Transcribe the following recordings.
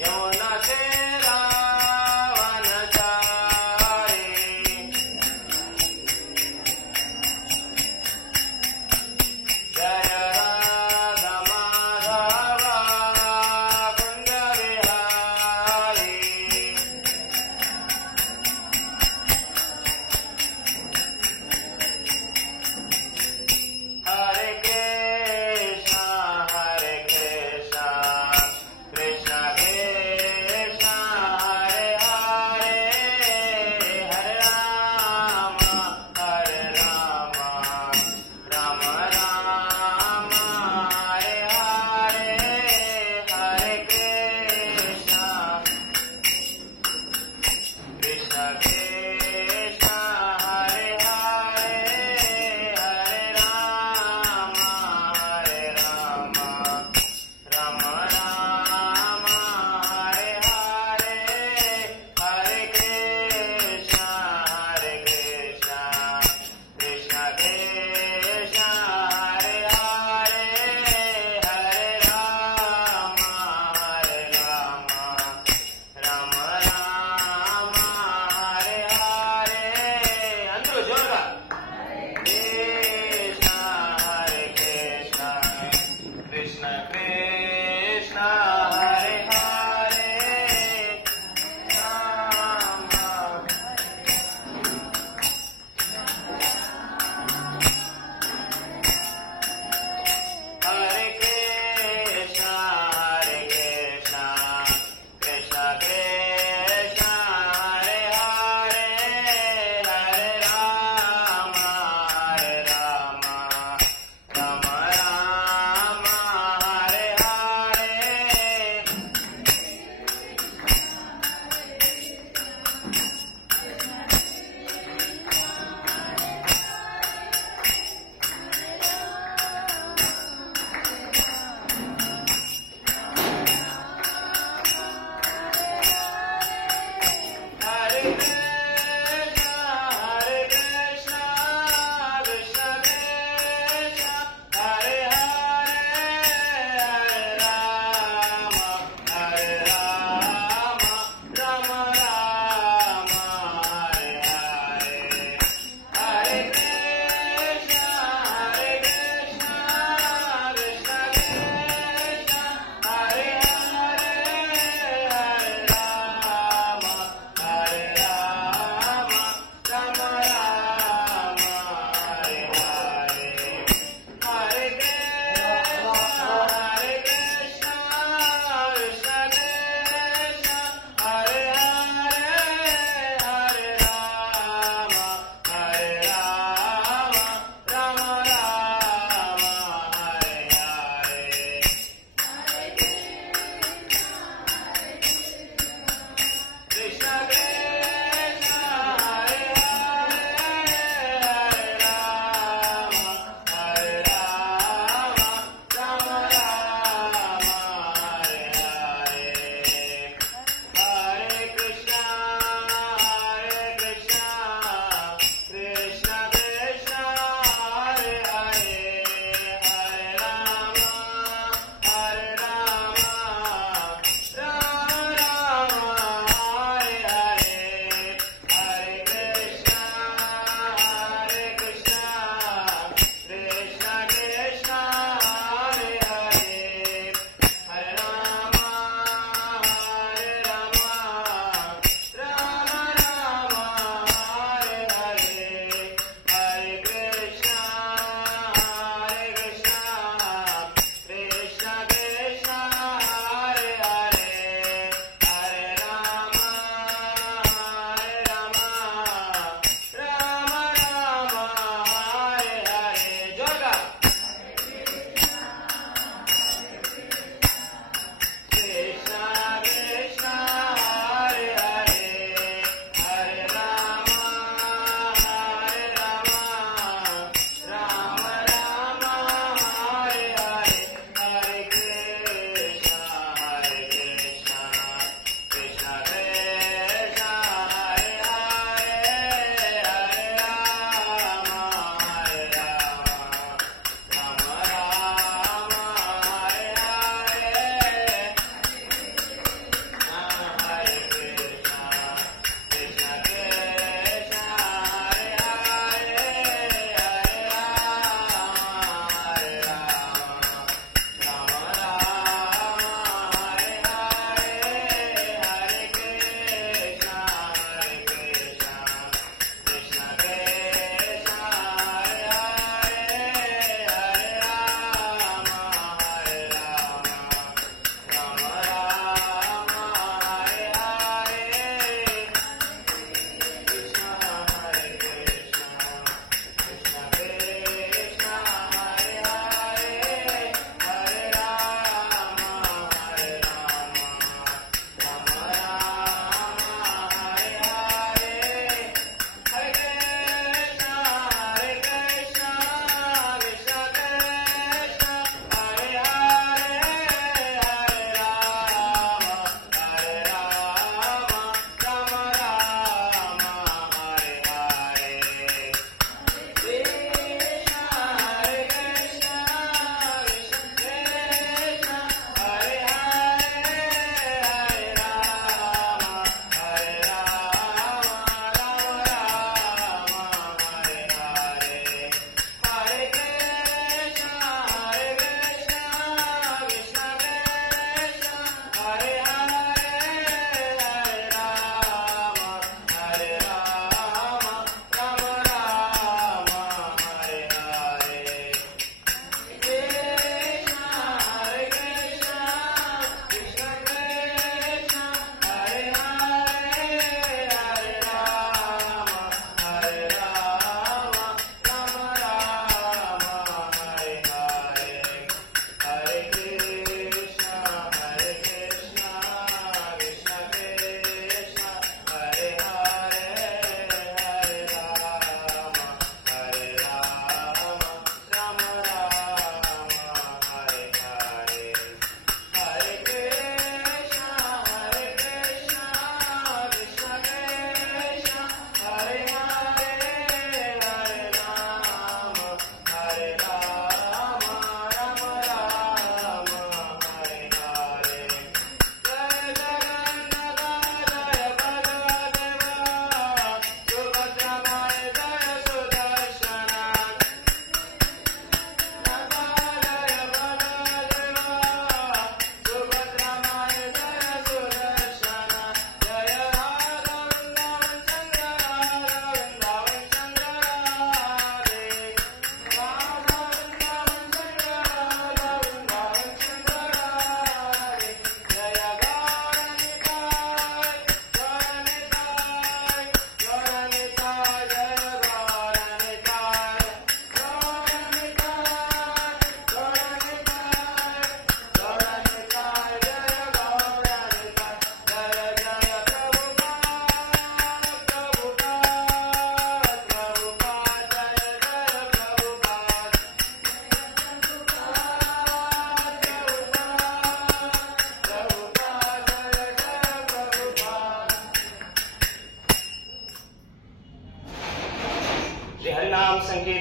Yamuna Tera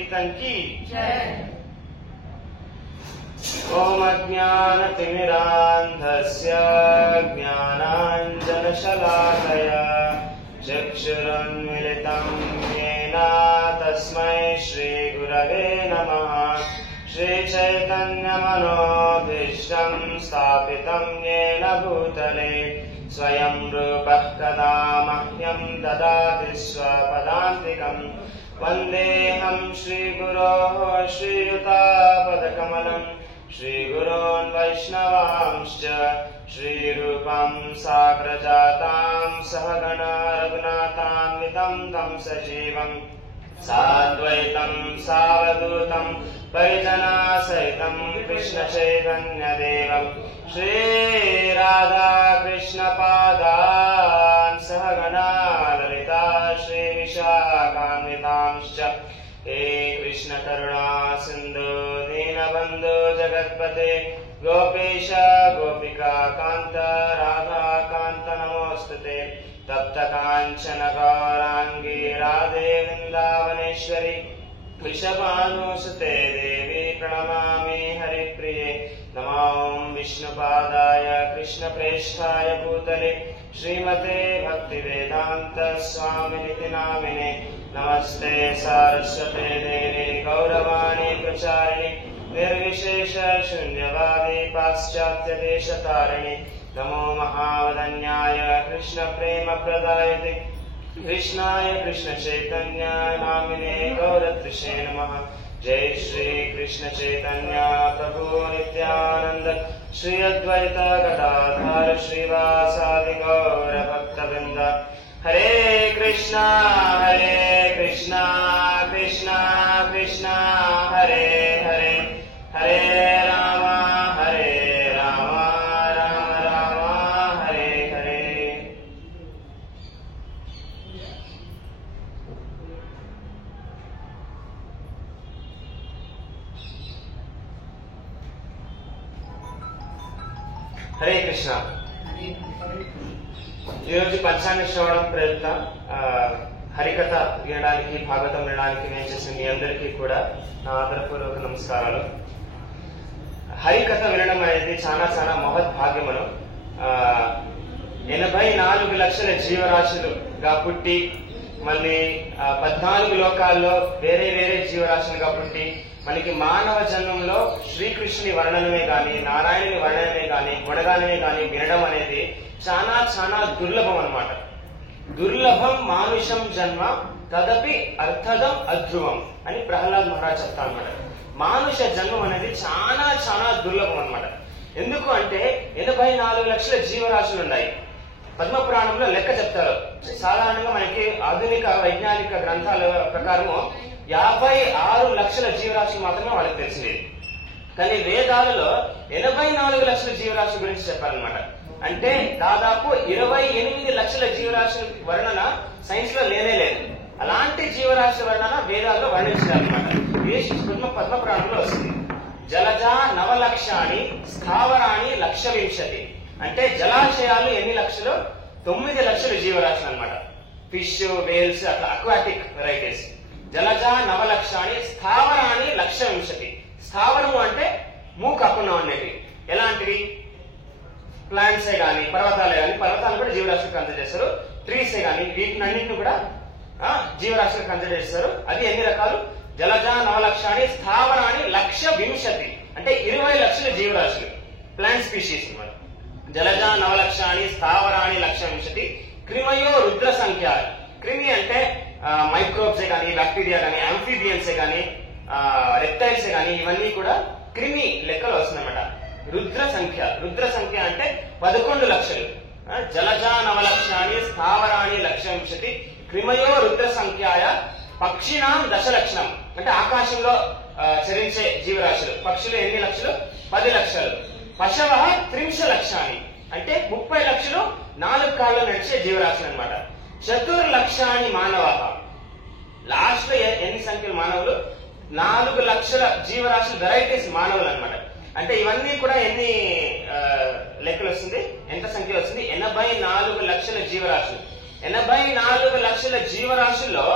कीर्तन की ओम अज्ञानतिमिरान्धस्य ज्ञानाञ्जनशलाकया चक्षुरुन्मिलितं येन तस्मै श्रीगुरवे नमः। श्रीचैतन्यमनोभीष्टं स्थापितं येन भूतले स्वयं रूपः कदा मह्यं ददाति स्वपदान्तिकम्। वन्देऽहं श्रीगुरोः श्रीयुतापदकमलम् श्रीगुरोन् वैष्णवांश्च श्रीरूपं साग्रजातां सहगणा रघुनाथान्वितं तं सजीवम् साद्वैतं सावधूतं परिजनासहितं कृष्णचैतन्यदेवं श्रीराधाकृष्णपादान् सहगणा ललिता श्रीविशाखान्वितांश्च। हे कृष्ण करुणा सिन्धु दीनबन्धु जगत्पते गोपेश गोपिका कान्त राधा कान्त नमोऽस्तुते। तप्त काञ्चन गौराङ्गी राधे वृन्दावनेश्वरी वृषभानुसुते देवी प्रणमामि हरिप्रिये। नमो विष्णुपादाय कृष्णप्रेष्ठाय भूतले श्रीमते भक्तिवेदान्त स्वामिनिति नामिने। नमस्ते सारस्वते देवी गौरवाणी प्रचारिणि निर्विशेष शून्यवादी पाश्चात्यदेशतारिणि। नमो महावदन्याय कृष्ण प्रेम प्रदायते कृष्णाय कृष्ण चैतन्य नामिने गौरत्रिषे नमः। जय श्री कृष्ण चैतन्य प्रभु नित्यानंद श्री अद्वैत गदाधर श्रीवासादि गौर भक्तवृंद। हरे कृष्णा कृष्णा कृष्णा हरे हरे हरे राम राम राम हरे हरे। హరే కృష్ణ. ఈరోజు పంచాంగ శ్రవణం ప్రయత్న హరికథ వినడానికి భాగవతం వినడానికి నేను చేసిన మీ అందరికీ కూడా నా ఆదరపూర్వక నమస్కారాలు. హరికథ వినడం అనేది చాలా చాలా మహద్భాగ్యమును. 84 లక్షల జీవరాశులుగా పుట్టి మళ్ళీ 14 లోకాల్లో వేరే వేరే జీవరాశులుగా పుట్టి మనకి మానవ జన్మంలో శ్రీకృష్ణుని వర్ణనమే గాని నారాయణుని వర్ణనమే గాని గుణగానమే గాని వినడం అనేది చాలా చాలా దుర్లభం అన్నమాట. దుర్లభం మానుషం జన్మ తదపి అర్థదం అధ్రువం అని ప్రహ్లాద్ మహారాజ్ చెప్తా అన్నమాట. మానుష జన్మం అనేది చాలా చాలా దుర్లభం అన్నమాట. ఎందుకు అంటే 84 లక్షల జీవరాశులు ఉన్నాయి. పద్మపురాణంలో లెక్క చెప్తారు. సాధారణంగా మనకి ఆధునిక వైజ్ఞానిక గ్రంథాల ప్రకారము 56 లక్షల జీవరాశులు మాత్రమే వాళ్ళకి తెలిసింది. కానీ వేదాలలో 84 లక్షల జీవరాశుల గురించి చెప్పారనమాట. అంటే దాదాపు 28 లక్షల జీవరాశుల వర్ణన సైన్స్ లో లేనే లేదు. అలాంటి జీవరాశి వర్ణన వేదాల్లో వర్ణించారనమాట. ఇది పద్మపురాణంలో వస్తుంది. జలజా 9 లక్షాని స్థావరాణి 1,20,000. అంటే జలాశయాలు ఎన్ని లక్షలు? 9 లక్షల జీవరాశులు అనమాట. ఫిష్, వేల్స్ అట్లా అక్వాటిక్ వెరైటీస్. జలజా 9 లక్షాని స్థావరాణి 1,20,000. స్థావరము అంటే మూకకుండా ఉండేవి. ఎలాంటివి? ప్లాంట్సే గాని పర్వతాలే గాని, పర్వతాలు కూడా జీవరాశులకు కన్సిడర్ చేస్తారు. ట్రీసే గాని వీటినన్నింటిని కూడా జీవరాశులకు కన్సిడర్ చేస్తారు. అది ఎన్ని రకాలు? జలజా 9 లక్షాని స్థావరాణి 1,20,000. అంటే 20 లక్షల జీవరాశులు, ప్లాంట్ స్పీషీస్ అన్నమాట. జలజా 9 లక్షాని స్థావరాణి 1,20,000. క్రిమయో రుద్ర సంఖ్య. క్రిమి అంటే మైక్రోబ్సే గాని బ్యాక్టీరియా గాని ఆంఫీబియన్సే గాని రెప్టైల్సే గాని ఇవన్నీ కూడా క్రిమి లెక్కలు వస్తుందన్నమాట. రుద్ర సంఖ్య అంటే 11 లక్షలు. జలజా 9 లక్షాని స్థావరాణి 1,20,000. క్రిమయో రుద్ర సంఖ్యాయ పక్షిణాం 10 లక్షణం. అంటే ఆకాశంలో చరించే జీవరాశులు. పక్షులు ఎన్ని లక్షలు? 10 లక్షలు. పశవ 30 లక్షాని. అంటే 30 లక్షలు 4 కాళ్ళు నడిచే జీవరాశులు అనమాట. 4 లక్షాని మానవ. లాస్ట్ లో ఎన్ని సంఖ్యలు మానవులు? 4 లక్షల జీవరాశులు వెరైటీస్ మానవులు అనమాట. అంటే ఇవన్నీ కూడా ఎన్ని లెక్కలు వస్తుంది? ఎంత సంఖ్య వస్తుంది? 84 లక్షల జీవరాశులు. 84 లక్షల జీవరాశుల్లో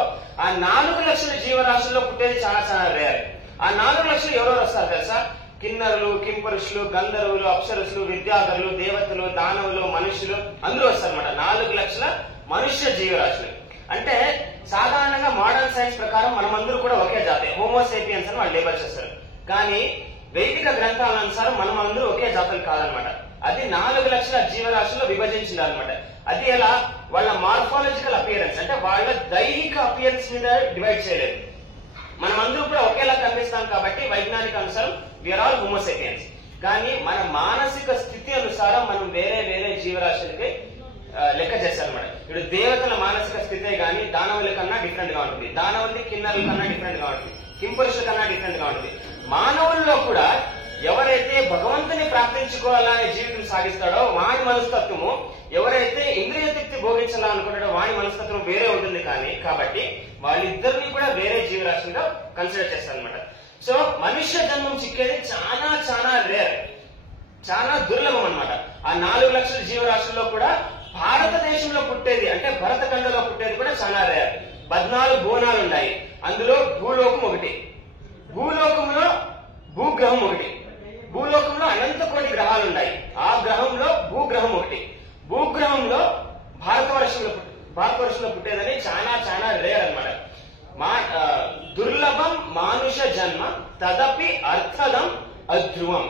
ఆ 4 లక్షల జీవరాశుల్లో పుట్టేది చాలా చాలా రేర్. ఆ 4 లక్షలు ఎవరెవరు వస్తారు తెలుసా? కిన్నరులు, కింపరుషులు, గంధర్వులు, అప్సరసులు, విద్యాధరులు, దేవతలు, దానవులు, మనుషులు అందరూ వస్తారన్నమాట. 4 లక్షల మనుష్య జీవరాశులు. అంటే సాధారణంగా మోడర్న్ సైన్స్ ప్రకారం మనమందరూ కూడా ఒకే జాతి, హోమోసేపియన్స్ అని వాళ్ళు లేబల్ చేస్తారు. కానీ వైదిక గ్రంథాల అనుసారం మనం అందరూ ఒకే జాతులు కాదనమాట. అది 4 లక్షల జీవరాశుల్లో విభజించిందనమాట. అది ఎలా? వాళ్ళ మార్ఫాలజికల్ అపియరెన్స్ అంటే వాళ్ళ దైహిక అపియరెన్స్ మీద డివైడ్ చేయలేదు. మనం అందరూ కూడా ఒకేలా కనిపిస్తాం కాబట్టి వైజ్ఞానిక అనుసారం వీఆర్ ఆల్ హోమోసేపియన్స్. కానీ మన మానసిక స్థితి అనుసారం మనం వేరే వేరే జీవరాశులకి లెక్క చేస్తారనమాట. ఇప్పుడు దేవతల మానసిక స్థితే గానీ దానవుల కన్నా డిఫరెంట్ గా ఉంటుంది, దానవులది కిన్నరుల కన్నా డిఫరెంట్ గా ఉంటుంది, కింపురుషుల కన్నా డిఫరెంట్ గా ఉంటుంది. మానవుల్లో కూడా ఎవరైతే భగవంతుని ప్రార్థించుకోవాలనే జీవితం సాగిస్తాడో వాడి మనస్తత్వము, ఎవరైతే ఇంద్రియ తృప్తి భోగించాలనుకుంటాడో వాడి మనస్తత్వం వేరే ఉంటుంది. కాబట్టి వాళ్ళిద్దరిని కూడా వేరే జీవరాశులుగా కన్సిడర్ చేస్తారనమాట. సో మనుష్య జన్మం చిక్కేది చాలా చాలా రేర్, చాలా దుర్లభం అనమాట. ఆ 4 లక్షల జీవరాశుల్లో కూడా భారతదేశంలో పుట్టేది అంటే భరతఖండలో పుట్టేది కూడా చాలా రేర్. 14 భువనాలు ఉన్నాయి. అందులో భూలోకం ఒకటి, భూలోకంలో భూగ్రహం ఒకటి, భూలోకంలో అనంత కోటి గ్రహాలు ఉన్నాయి. ఆ గ్రహంలో భూగ్రహం ఒకటి, భూగ్రహంలో భారతవర్షంలో పుట్టేదని చాలా చాలా రేర్ అనమాట. దుర్లభం మానుష జన్మ తదపి అర్థదం అధ్రువం.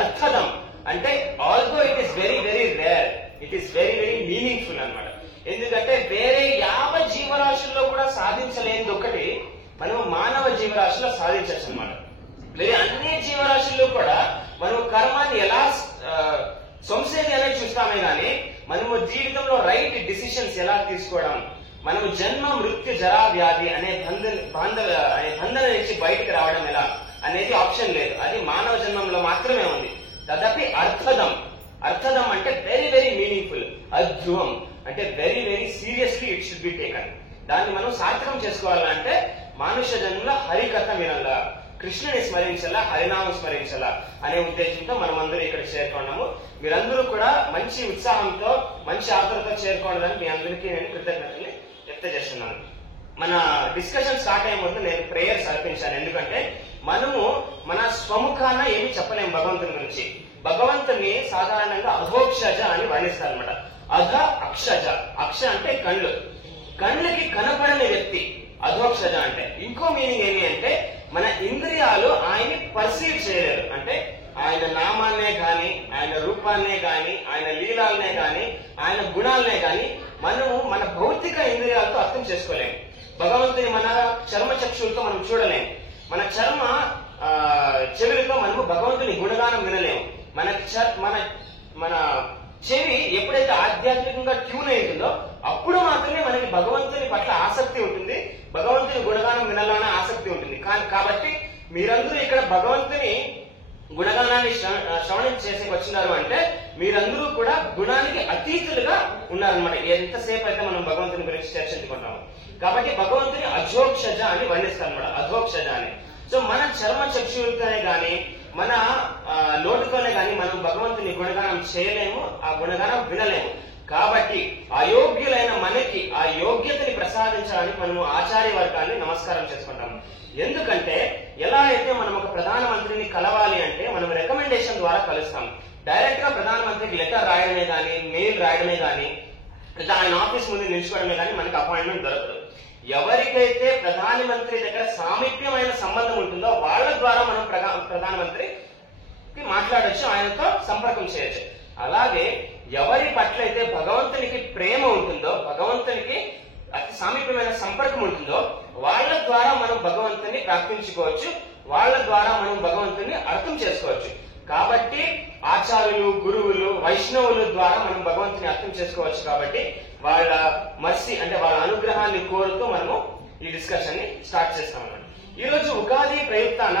అర్థదం అంటే although it is very very rare, it is very very meaningful అనమాట. ఎందుకంటే వేరే 50 జీవరాశుల్లో కూడా సాధించలేనిది ఒకటి మనం మానవ జీవరాశిలో సాధించచ్చు అనమాట. వేరే అన్ని జీవరాశుల్లో కూడా మనం కర్మాన్ని ఎలా సొంసేది అనేది చూస్తామే గానీ మనము జీవితంలో రైట్ డిసిషన్స్ ఎలా తీసుకోవడం, మనము జన్మ మృత్యు జరా వ్యాధి అనే బంధన నుంచి బయటికి రావడం ఎలా అనేది ఆప్షన్ లేదు. అది మానవ జన్మంలో మాత్రమే ఉంది. తదపి అర్థదం, అర్థదం అంటే వెరీ వెరీ మీనింగ్ఫుల్. అధ్రువం అంటే very very seriously it should be taken. దాన్ని మనం సార్థకం చేసుకోవాలంటే మనుష్య జన్మలో హరికథ వినాలా, కృష్ణుని స్మరించాలా, హరినామం స్మరించాలా అనే ఉద్దేశంతో మనమందరూ ఇక్కడ చేరుకున్నాము. మీరందరూ కూడా మంచి ఉత్సాహంతో మంచి ఆతృతతో చేరుకోవడానికి మీ అందరికీ నేను కృతజ్ఞతల్ని వ్యక్తజేస్తున్నాను. మన డిస్కషన్ స్టార్ట్ అయ్యే ముందు నేను ప్రేయర్స్ అర్పించాను. ఎందుకంటే మనము మన స్వముఖాన ఏమి చెప్పలేము భగవంతుని గురించి. భగవంతుని సాధారణంగా అధోక్షజ అని వర్ణిస్తారనమాట. అధ అక్షజ, అక్ష అంటే కళ్ళు, కళ్ళకి కనపడని వ్యక్తి అధోక్షజ అంటే. ఇంకో మీనింగ్ ఏమి అంటే మన ఇంద్రియాలు ఆయన్ని పర్సీవ్ చేయలేరు. అంటే ఆయన నామాన్నే గాని, ఆయన రూపాన్నే గాని, ఆయన లీలాలనే గాని, ఆయన గుణాలనే గాని మనము మన భౌతిక ఇంద్రియాలతో అర్థం చేసుకోలేము. భగవంతుని మన చర్మ చక్షులతో మనం చూడలేము, మన చర్మ చెవులతో మనము భగవంతుని గుణగానం వినలేము. మన చెవి ఎప్పుడైతే ఆధ్యాత్మికంగా ట్యూన్ అయింటుందో అప్పుడు మాత్రమే మనకి భగవంతుని పట్ల ఆసక్తి ఉంటుంది, భగవంతుని గుణగానం వినాలనే ఆసక్తి ఉంటుంది. కాబట్టి మీరందరూ ఇక్కడ భగవంతుని గుణగానాన్ని శ్రవణం చేసి వచ్చినారు అంటే మీరందరూ కూడా గుణానికి అతీతులుగా ఉన్నారనమాట. ఎంతసేపు అయితే మనం భగవంతుని గురించి చర్చించుకుంటాము. కాబట్టి భగవంతుని అధోక్షజ అని వర్ణిస్తారనమాట, అధోక్షజ అని. సో మన చర్మ చక్షులతోనే గాని మన నోటితోనే గాని మనం భగవంతుని గుణగానం చేయలేము, ఆ గుణగానం వినలేము. కాబట్టి అయోగ్యులైన మనకి ఆ యోగ్యతని ప్రసాదించడానికి మనము ఆచార్య వర్గాన్ని నమస్కారం చేసుకుంటాము. ఎందుకంటే ఎలా అయితే మనం ఒక ప్రధానమంత్రిని కలవాలి అంటే మనం రికమెండేషన్ ద్వారా కలుస్తాం. డైరెక్ట్ గా ప్రధానమంత్రికి లెటర్ రాయడమే గానీ, మెయిల్ రాయడమే గానీ, లేదా ఆయన ఆఫీస్ ముందు నిలుచుకోవడమే గానీ మనకి అపాయింట్మెంట్ దొరకదు. ఎవరికైతే ప్రధానమంత్రి దగ్గర సామీప్యమైన సంబంధం ఉంటుందో వాళ్ళ ద్వారా మనం ప్రధానమంత్రికి మాట్లాడొచ్చు, ఆయనతో సంపర్కం చేయొచ్చు. అలాగే ఎవరి పట్ల అయితే భగవంతునికి ప్రేమ ఉంటుందో, భగవంతునికి అతి సామీప్యమైన సంపర్కం ఉంటుందో వాళ్ళ ద్వారా మనం భగవంతుని ప్రార్థించుకోవచ్చు, వాళ్ళ ద్వారా మనం భగవంతుని అర్థం చేసుకోవచ్చు. కాబట్టి ఆచార్యులు, గురువులు, వైష్ణవుల ద్వారా మనం భగవంతుని అర్థం చేసుకోవచ్చు. కాబట్టి వాళ్ళ మర్సీ అంటే వాళ్ళ అనుగ్రహాన్ని కోరుతూ మనము ఈ డిస్కషన్ ని స్టార్ట్ చేస్తామన్నమాట. ఈ రోజు ఉగాది ప్రయుక్తాన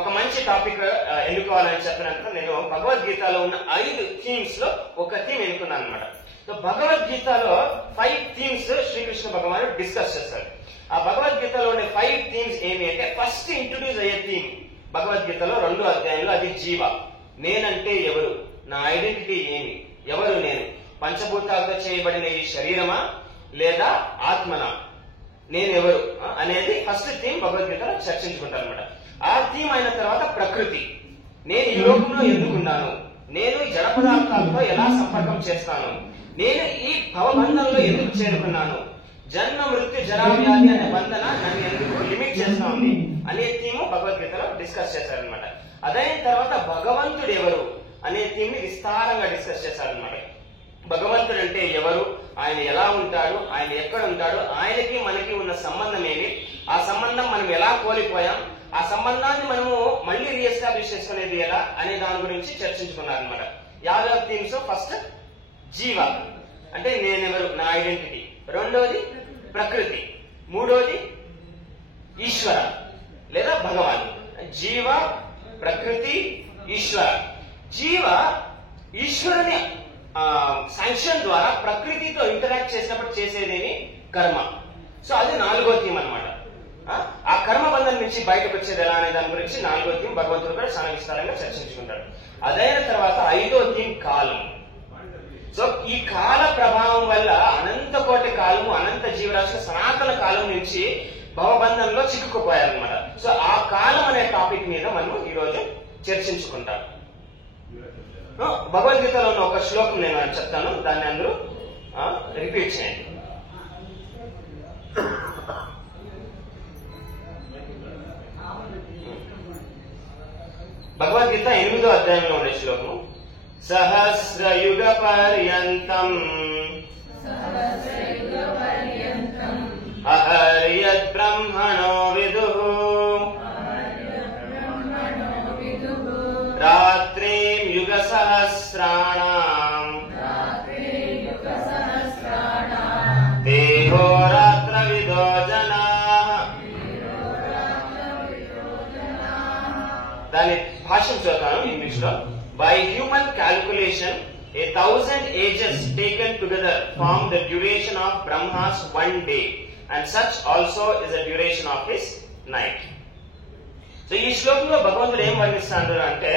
ఒక మంచి టాపిక్ ఎన్నుకోవాలని చెప్పినప్పుడు నేను భగవద్గీతలో ఉన్న 5 థీమ్స్ లో ఒక థీమ్ ఎన్నుకున్నాను అనమాట. సో భగవద్గీతలో 5 థీమ్స్ శ్రీకృష్ణ భగవానుడు డిస్కస్ చేస్తారు. ఆ భగవద్గీతలో ఉండే 5 థీమ్స్ ఏమి అంటే ఫస్ట్ ఇంట్రొడ్యూస్ అయ్యే థీమ్ భగవద్గీతలో 2వ అధ్యాయంలో అది జీవ. నేనంటే ఎవరు, నా ఐడెంటిటీ ఏమి, ఎవరు నేను. పంచభూతాలతో చేయబడిన ఈ శరీరమా లేదా ఆత్మనా, నేనెవరు అనేది ఫస్ట్ థీమ్ భగవద్గీతలో చర్చించుకుంటాను అనమాట. ఆ థీమ్ అయిన తర్వాత ప్రకృతి, నేను ఈ లోకంలో ఎందుకున్నాను, నేను ఈ జడ పదార్థాలతో ఎలా సంపర్కం చేస్తాను, నేను ఈ భవబంధంలో ఎందుకు చేరుకున్నాను, జన్మ మృత్యు జరా వ్యాధి అనే బంధన నన్ను ఎందుకు లిమిట్ చేస్తా ఉంది అనే థీమ్ భగవద్గీతలో డిస్కస్ చేశారనమాట. అదైన తర్వాత భగవంతుడు ఎవరు అనే థీమ్ ని విస్తారంగా డిస్కస్ చేశారనమాట. భగవంతుడు అంటే ఎవరు, ఆయన ఎలా ఉంటాడు, ఆయన ఎక్కడ ఉంటాడు, ఆయనకి మనకి ఉన్న సంబంధం ఏమి, ఆ సంబంధం మనం ఎలా కోల్పోయాం, ఆ సంబంధాన్ని మనము మళ్ళీ రీఎస్టాబ్లిష్ చేసుకునేది ఎలా అనే దాని గురించి చర్చించుకున్నారనమాట. 50 థీమ్స్ ఫస్ట్ జీవ అంటే నేనెవరు, నా ఐడెంటిటీ. రెండోది ప్రకృతి. మూడోది ఈశ్వర లేదా భగవాన్. జీవ, ప్రకృతి, ఈశ్వర. జీవ ఈశ్వరుని శాంక్షన్ ద్వారా ప్రకృతితో ఇంటరాక్ట్ చేసినప్పుడు చేసేదేమి కర్మ. సో అది 4వ థీమ్ అనమాట. ఆ కర్మ బంధం నుంచి బయటకు వచ్చేది ఎలా అనే దాని గురించి 4వ థీమ్ భగవంతుడు కూడా చాలా విస్తారంగా చర్చించుకుంటాడు. అదైన తర్వాత 5వ థీమ్ కాలం. సో ఈ కాల ప్రభావం వల్ల అనంత కోటి కాలము, అనంత జీవరాశి సనాతన కాలం నుంచి భవబంధంలో చిక్కుకుపోయారనమాట. సో ఆ కాలం అనే టాపిక్ మీద మనం ఈరోజు చర్చించుకుంటాం. భగవద్గీతలో ఉన్న ఒక శ్లోకం నేను చెప్తాను, దాన్ని అందరూ రిపీట్ చేయండి. భగవద్గీత 8వ అధ్యాయంలో ఉండే శ్లోకం. సహస్రయుగ పర్యంతం అహర్యద్ బ్రహ్మణో విదుః రాత్రిం యుగ సహస్రాణం దేహోరాత్రవిదో జనాః. దాని భాష్యం చదువుతాను ఇంగ్లీష్ లో. By human calculation, 1,000 ages taken together form the duration of Brahma's one day, and such also is the duration of his night. So ఈ శ్లోకంలో భగవంతుడు ఏం వర్ణిస్తాడు అంటే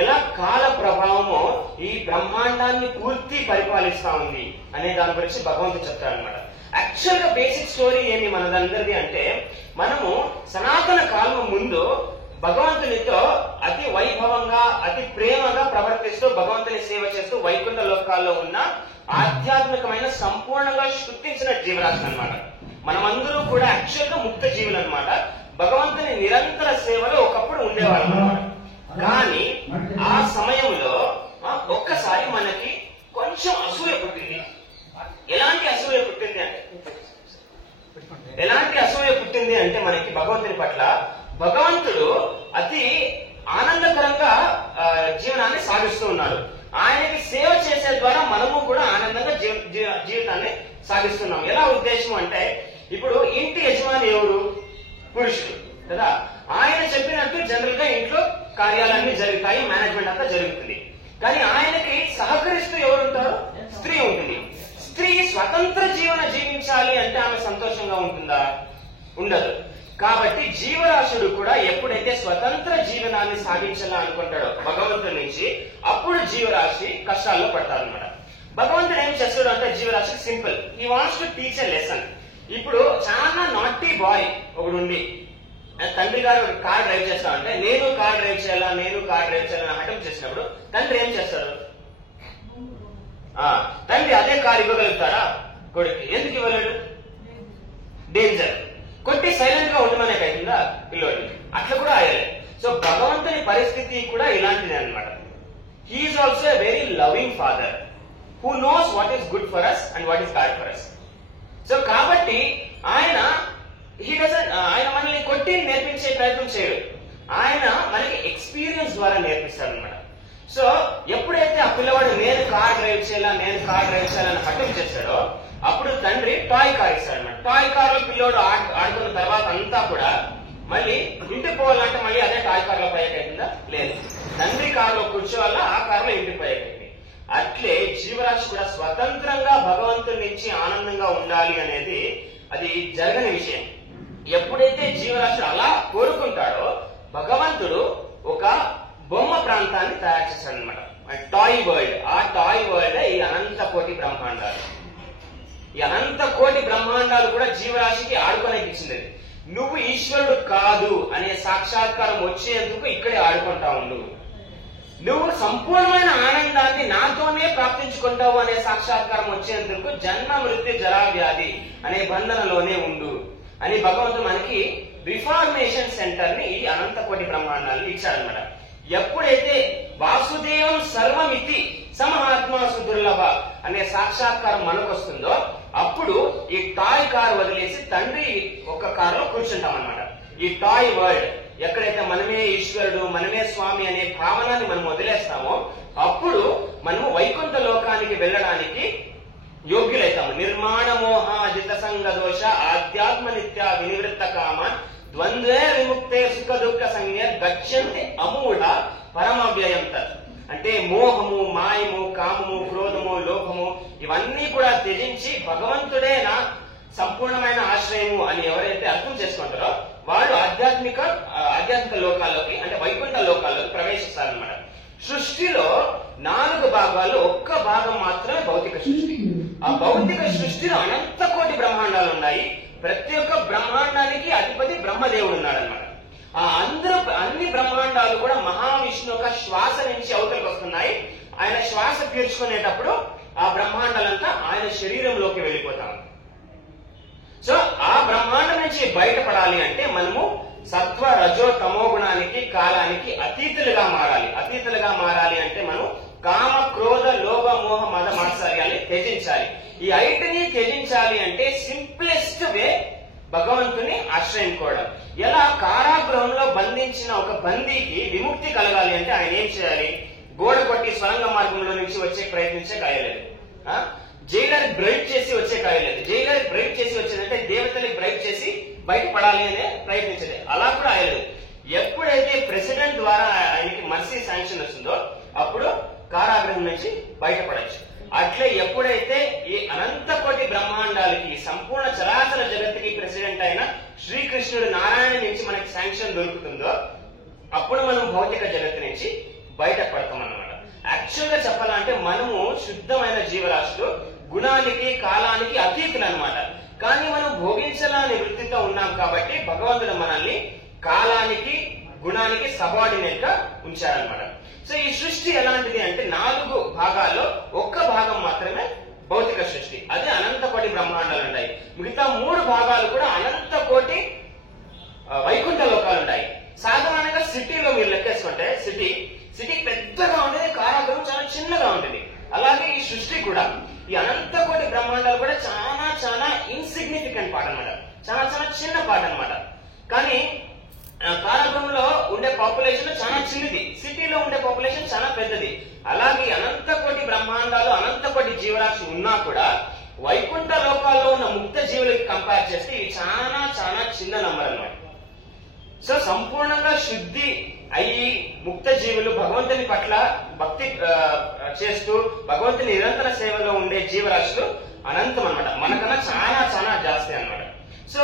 ఎలా కాల ప్రభావము ఈ బ్రహ్మాండాన్ని పూర్తి పరిపాలిస్తా ఉంది అనే దాని గురించి భగవంతుడు చెప్తాడు అనమాట. యాక్చువల్ గా బేసిక్ స్టోరీ ఏమి మనదందరిది అంటే, మనము సనాతన కాలం ముందు భగవంతునితో అతి వైభవంగా అతి ప్రేమగా ప్రవర్తిస్తూ భగవంతుని సేవ చేస్తూ వైకుంఠ లోకాల్లో ఉన్న ఆధ్యాత్మికమైన సంపూర్ణంగా సృష్టించిన జీవరాశి అనమాట. మనమందరూ కూడా యాక్చువల్ గా ముక్త జీవులు అనమాట. భగవంతుని నిరంతర సేవలో ఒకప్పుడు ఉండేవాళ్ళం అనమాట. కానీ ఆ సమయంలో ఒక్కసారి మనకి కొంచెం అసూయ పుట్టింది. ఎలాంటి అసూయ పుట్టింది అంటే మనకి భగవంతుని పట్ల భగవంతుడు అతి ఆనందకరంగా జీవనాన్ని సాగిస్తూ ఉన్నాడు. ఆయనకి సేవ చేసే ద్వారా మనము కూడా ఆనందంగా జీవితాన్ని సాగిస్తున్నాం. ఎలా ఉద్దేశం అంటే, ఇప్పుడు ఇంటి యజమాని ఎవరు? పురుషుడు కదా. ఆయన చెప్పినట్టు జనరల్ గా ఇంట్లో కార్యాలన్నీ జరుగుతాయి, మేనేజ్మెంట్ అంతా జరుగుతుంది. కానీ ఆయనకి సహకరిస్తూ ఎవరు ఉంటారు? స్త్రీ ఉంటుంది. స్త్రీ స్వతంత్ర జీవన జీవించాలి అంటే ఆమె సంతోషంగా ఉంటుందా? ఉండదు. కాబట్టి జీవరాశుడు కూడా ఎప్పుడైతే స్వతంత్ర జీవనాన్ని సాగించాలని అనుకుంటాడో భగవంతుడి నుంచి, అప్పుడు జీవరాశి కష్టాల్లో పడతారనమాట. భగవంతుడు ఏం చేస్తాడు అంటే జీవరాశికి simple, he wants to teach a lesson. ఇప్పుడు చాలా నాటీ బాయ్ ఒకడుండి తండ్రి గారు కార్ డ్రైవ్ చేస్తా అంటే నేను కార్ డ్రైవ్ చేయాలని హఠం చేసినప్పుడు తండ్రి ఏం చేస్తాడు? తండ్రి అదే కార్ ఇవ్వగలుగుతారా కొడుకు? ఎందుకు ఇవ్వలేడు? డేంజర్. కొట్టి సైలెంట్ గా ఉండమనే కైతుందా పిల్లోడి? అట్లా కూడా అయ్యలేదు. సో భగవంతుని పరిస్థితి కూడా ఇలాంటిదే అనమాట. He is also a very loving father who knows what is good for us and what is bad for us. So కాబట్టి ఆయన మనల్ని కొట్టి నేర్పించే ప్రయత్నం చేయడు. ఆయన మనకి ఎక్స్పీరియన్స్ ద్వారా నేర్పిస్తాడు అనమాట. సో ఎప్పుడైతే ఆ పిల్లవాడు నేను కార్ డ్రైవ్ చేయాలని హఠం చేస్తాడో అప్పుడు తండ్రి టాయ్ కార్ ఇస్తాడు అనమాట. టాయ్ కార్ లో పిల్లోడు ఆడుకున్న తర్వాత అంతా కూడా మళ్ళీ ఇంటికి పోవాలంటే మళ్ళీ అదే టాయ్ కార్ లో పోయేకైతుందా? లేదు. తండ్రి కార్ లో కూర్చోవాలా, ఆ కార్ లో ఇంటికి పోయేకైంది. అట్లే జీవరాశి కూడా స్వతంత్రంగా భగవంతుడి నుంచి ఆనందంగా ఉండాలి అనేది అది జరగని విషయం. ఎప్పుడైతే జీవరాశి అలా కోరుకుంటాడో భగవంతుడు ఒక బొమ్మ ప్రాంతాన్ని తయారు చేశాడు అనమాట, టాయ్ వరల్డ్. ఆ టాయ్ వరల్డ్ ఈ అనంత కోటి కోటి బ్రహ్మాండాలు. ఈ అనంత కోటి బ్రహ్మాండాలు కూడా జీవరాశికి ఆడుకోనికి ఇచ్చింది. నువ్వు ఈశ్వరుడు కాదు అనే సాక్షాత్కారం వచ్చేందుకు ఇక్కడే ఆడుకుంటా ఉండు. నువ్వు సంపూర్ణమైన ఆనందాన్ని నాతోనే ప్రాప్తించుకుంటావు అనే సాక్షాత్కారం వచ్చేందుకు జన్మ మృత్యు జరా వ్యాధి అనే బంధనలోనే ఉండు అని భగవంతుడు మనకి రిఫార్మేషన్ సెంటర్ ని ఈ అనంత కోటి బ్రహ్మాండాలను ఇచ్చాడనమాట. ఎప్పుడైతే వాసుదేవం సర్వమితి సమహాత్మా సుదుర్లభ అనే సాక్షాత్కారం మనకు వస్తుందో అప్పుడు ఈ టాయ్ కార్ వదిలేసి తండ్రి ఒక్క కారులో కూర్చుంటాం అనమాట. ఈ టాయ్ వరల్డ్ ఎక్కడైతే మనమే ఈశ్వరుడు మనమే స్వామి అనే భావనాన్ని మనం వదిలేస్తామో అప్పుడు మనము వైకుంఠ లోకానికి వెళ్ళడానికి యోగ్యులైతాము. నిర్మాణ మోహ జిత సంగ దోష ఆధ్యాత్మ నిత్య వినివృత్త కామ ద్వంద్వే విముక్తే సుఖ దుఃఖ సంజ్ఞ గచ్చంతి అమూఢ పరమవ్యయం తత్. అంటే మోహము, మాయము, కామము, క్రోధము, లోభము ఇవన్నీ కూడా త్యజించి భగవంతుడే నా సంపూర్ణమైన ఆశ్రయము అని ఎవరైతే అర్థం చేసుకుంటారో వాళ్ళు ఆధ్యాత్మిక లోకాల్లోకి అంటే వైకుంఠ లోకాల్లోకి ప్రవేశిస్తారనమాట. సృష్టిలో 4 భాగాలు, ఒక్క భాగం మాత్రమే భౌతిక సృష్టి. ఆ భౌతిక సృష్టిలో అనంత కోటి బ్రహ్మాండాలు ఉన్నాయి. ప్రతి ఒక్క బ్రహ్మాండానికి అధిపతి బ్రహ్మదేవుడు ఉన్నాడనమాట. ఆ అన్ని బ్రహ్మాండాలు కూడా మహావిష్ణు యొక్క శ్వాస నుంచి అవతలకు వస్తున్నాయి. ఆయన శ్వాస పీల్చుకునేటప్పుడు ఆ బ్రహ్మాండాలంతా ఆయన శరీరంలోకి వెళ్ళిపోతాం. సో ఆ బ్రహ్మాండం నుంచి బయటపడాలి అంటే మనము సత్వ రజో తమో గుణానికి కాలానికి అతీతులుగా మారాలి. అతీతులుగా మారాలి అంటే మనం కామ క్రోధ లోభ మోహ మద మాత్సర్యాన్ని త్యజించాలి. ఈ 5ని త్యజించాలి అంటే సింప్లెస్ట్ వే భగవంతుని ఆశ్రయించుకోవడం. ఎలా కారాగృహంలో బంధించిన ఒక బందీకి విముక్తి కలగాలి అంటే ఆయన ఏం చేయాలి? గోడ కొట్టి స్వరంగ మార్గంలో నుంచి వచ్చే ప్రయత్నించే కాయలేదు. జైలర్ బ్రైట్ చేసి వచ్చే కాయలేదు. జైలర్ బ్రైట్ చేసి వచ్చేదంటే దేవతలకి బ్రైట్ చేసి బయటపడాలి అనే ప్రయత్నించేది. అలా కూడా అయ్యలేదు. ఎప్పుడైతే ప్రెసిడెంట్ ద్వారా ఆయనకి మర్సీ శాంక్షన్ వస్తుందో అప్పుడు కారాగృహం నుంచి బయటపడచ్చు. అట్లే ఎప్పుడైతే ఈ అనంత కోటి బ్రహ్మాండాలకి సంపూర్ణ చరాచర జగత్తుకి ప్రెసిడెంట్ అయిన శ్రీకృష్ణుడు నారాయణ నుంచి మనకి శాంక్షన్ దొరుకుతుందో అప్పుడు మనం భౌతిక జగత్తు నుంచి బయటపడతాం అన్నమాట. యాక్చువల్ గా చెప్పాలంటే మనము శుద్ధమైన జీవరాశులు, గుణానికి కాలానికి అతీతులు అనమాట. కానీ మనం భోగించాలని వృత్తితో ఉన్నాం కాబట్టి భగవంతుడు మనల్ని కాలానికి గుణానికి సబార్డినేట్ గా ఉంచారనమాట. సో ఈ సృష్టి ఎలాంటిది అంటే 4 భాగాల్లో ఒక్క భాగం మాత్రమే భౌతిక సృష్టి. అదే అనంత కోటి బ్రహ్మాండాలు ఉంటాయి. మిగతా 3 భాగాలు కూడా అనంత కోటి వైకుంఠ లోకాలు ఉంటాయి. సాధారణంగా సిటీలో మీరు లెక్కేసుకుంటే సిటీ పెద్దగా ఉంటుంది, కారాగృహం చాలా చిన్నగా ఉంటుంది. అలాగే ఈ సృష్టి కూడా ఈ అనంత కోటి బ్రహ్మాండాలు కూడా చాలా ఇన్సిగ్నిఫికెంట్ పార్ట్ అనమాట. చాలా చిన్న పార్ట్ అనమాట. కానీ కారాగృహంలో ఉండే పాపులేషన్ చాలా చిన్నది, సిటీలో ఉండే పాపులేషన్ చాలా పెద్దది. అలాగే అనంత కోటి బ్రహ్మాండాలు అనంత కోటి జీవరాశి ఉన్నా కూడా వైకుంఠ లోకాల్లో ఉన్న ముక్త జీవులకి కంపేర్ చేస్తే ఇవి చాలా చిన్న నంబర్ అన్నమాట. సో సంపూర్ణంగా శుద్ధి అయ్యి ముక్త జీవులు భగవంతుని పట్ల భక్తి చేస్తూ భగవంతుని నిరంతర సేవలో ఉండే జీవరాశులు అనంతం అనమాట. మనకన్నా చాలా జాస్తి అనమాట. సో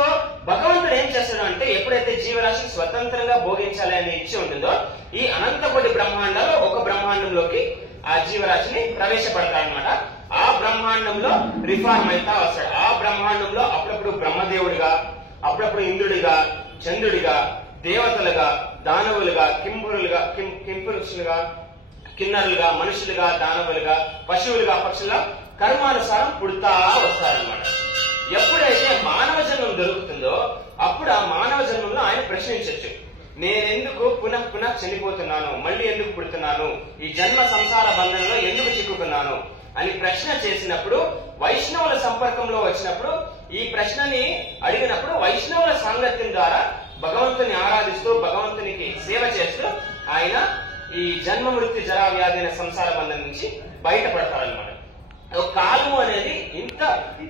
భగవంతుడు ఏం చేస్తాడు అంటే ఎప్పుడైతే జీవరాశిని స్వతంత్రంగా భోగించాలి అనే ఇచ్చ ఉంటుందో ఈ అనంత కోటి బ్రహ్మాండాలు ఒక బ్రహ్మాండంలోకి ఆ జీవరాశిని ప్రవేశపడతాడనమాట. ఆ బ్రహ్మాండంలో రిఫార్మ్ అవుతా వస్తాడు. ఆ బ్రహ్మాండంలో అప్పుడప్పుడు బ్రహ్మదేవుడిగా, అప్పుడప్పుడు ఇంద్రుడిగా, చంద్రుడిగా, దేవతలుగా, దానవులుగా, కింపురుషులుగా, కిన్నరులుగా, మనుషులుగా, దానవులుగా, పశువులుగా, పక్షులుగా కర్మానుసారం పుడతా వస్తారనమాట. ఎప్పుడైతే మానవ జన్మం దొరుకుతుందో అప్పుడు ఆ మానవ జన్మంలో ఆయన ప్రశ్నించవచ్చు, నేనెందుకు పునః చనిపోతున్నాను, మళ్ళీ ఎందుకు పుడుతున్నాను, ఈ జన్మ సంసార బంధంలో ఎందుకు చిక్కుకున్నాను అని ప్రశ్న చేసినప్పుడు వైష్ణవుల సంపర్కంలో వచ్చినప్పుడు ఈ ప్రశ్నని అడిగినప్పుడు వైష్ణవుల సాంగత్యం ద్వారా భగవంతుని ఆరాధిస్తూ భగవంతునికి సేవ చేస్తూ ఆయన ఈ జన్మ మృత్యు జరా వ్యాధి అనే సంసార బంధం నుంచి బయటపడతారనమాట. కాలము అనేది ఇంత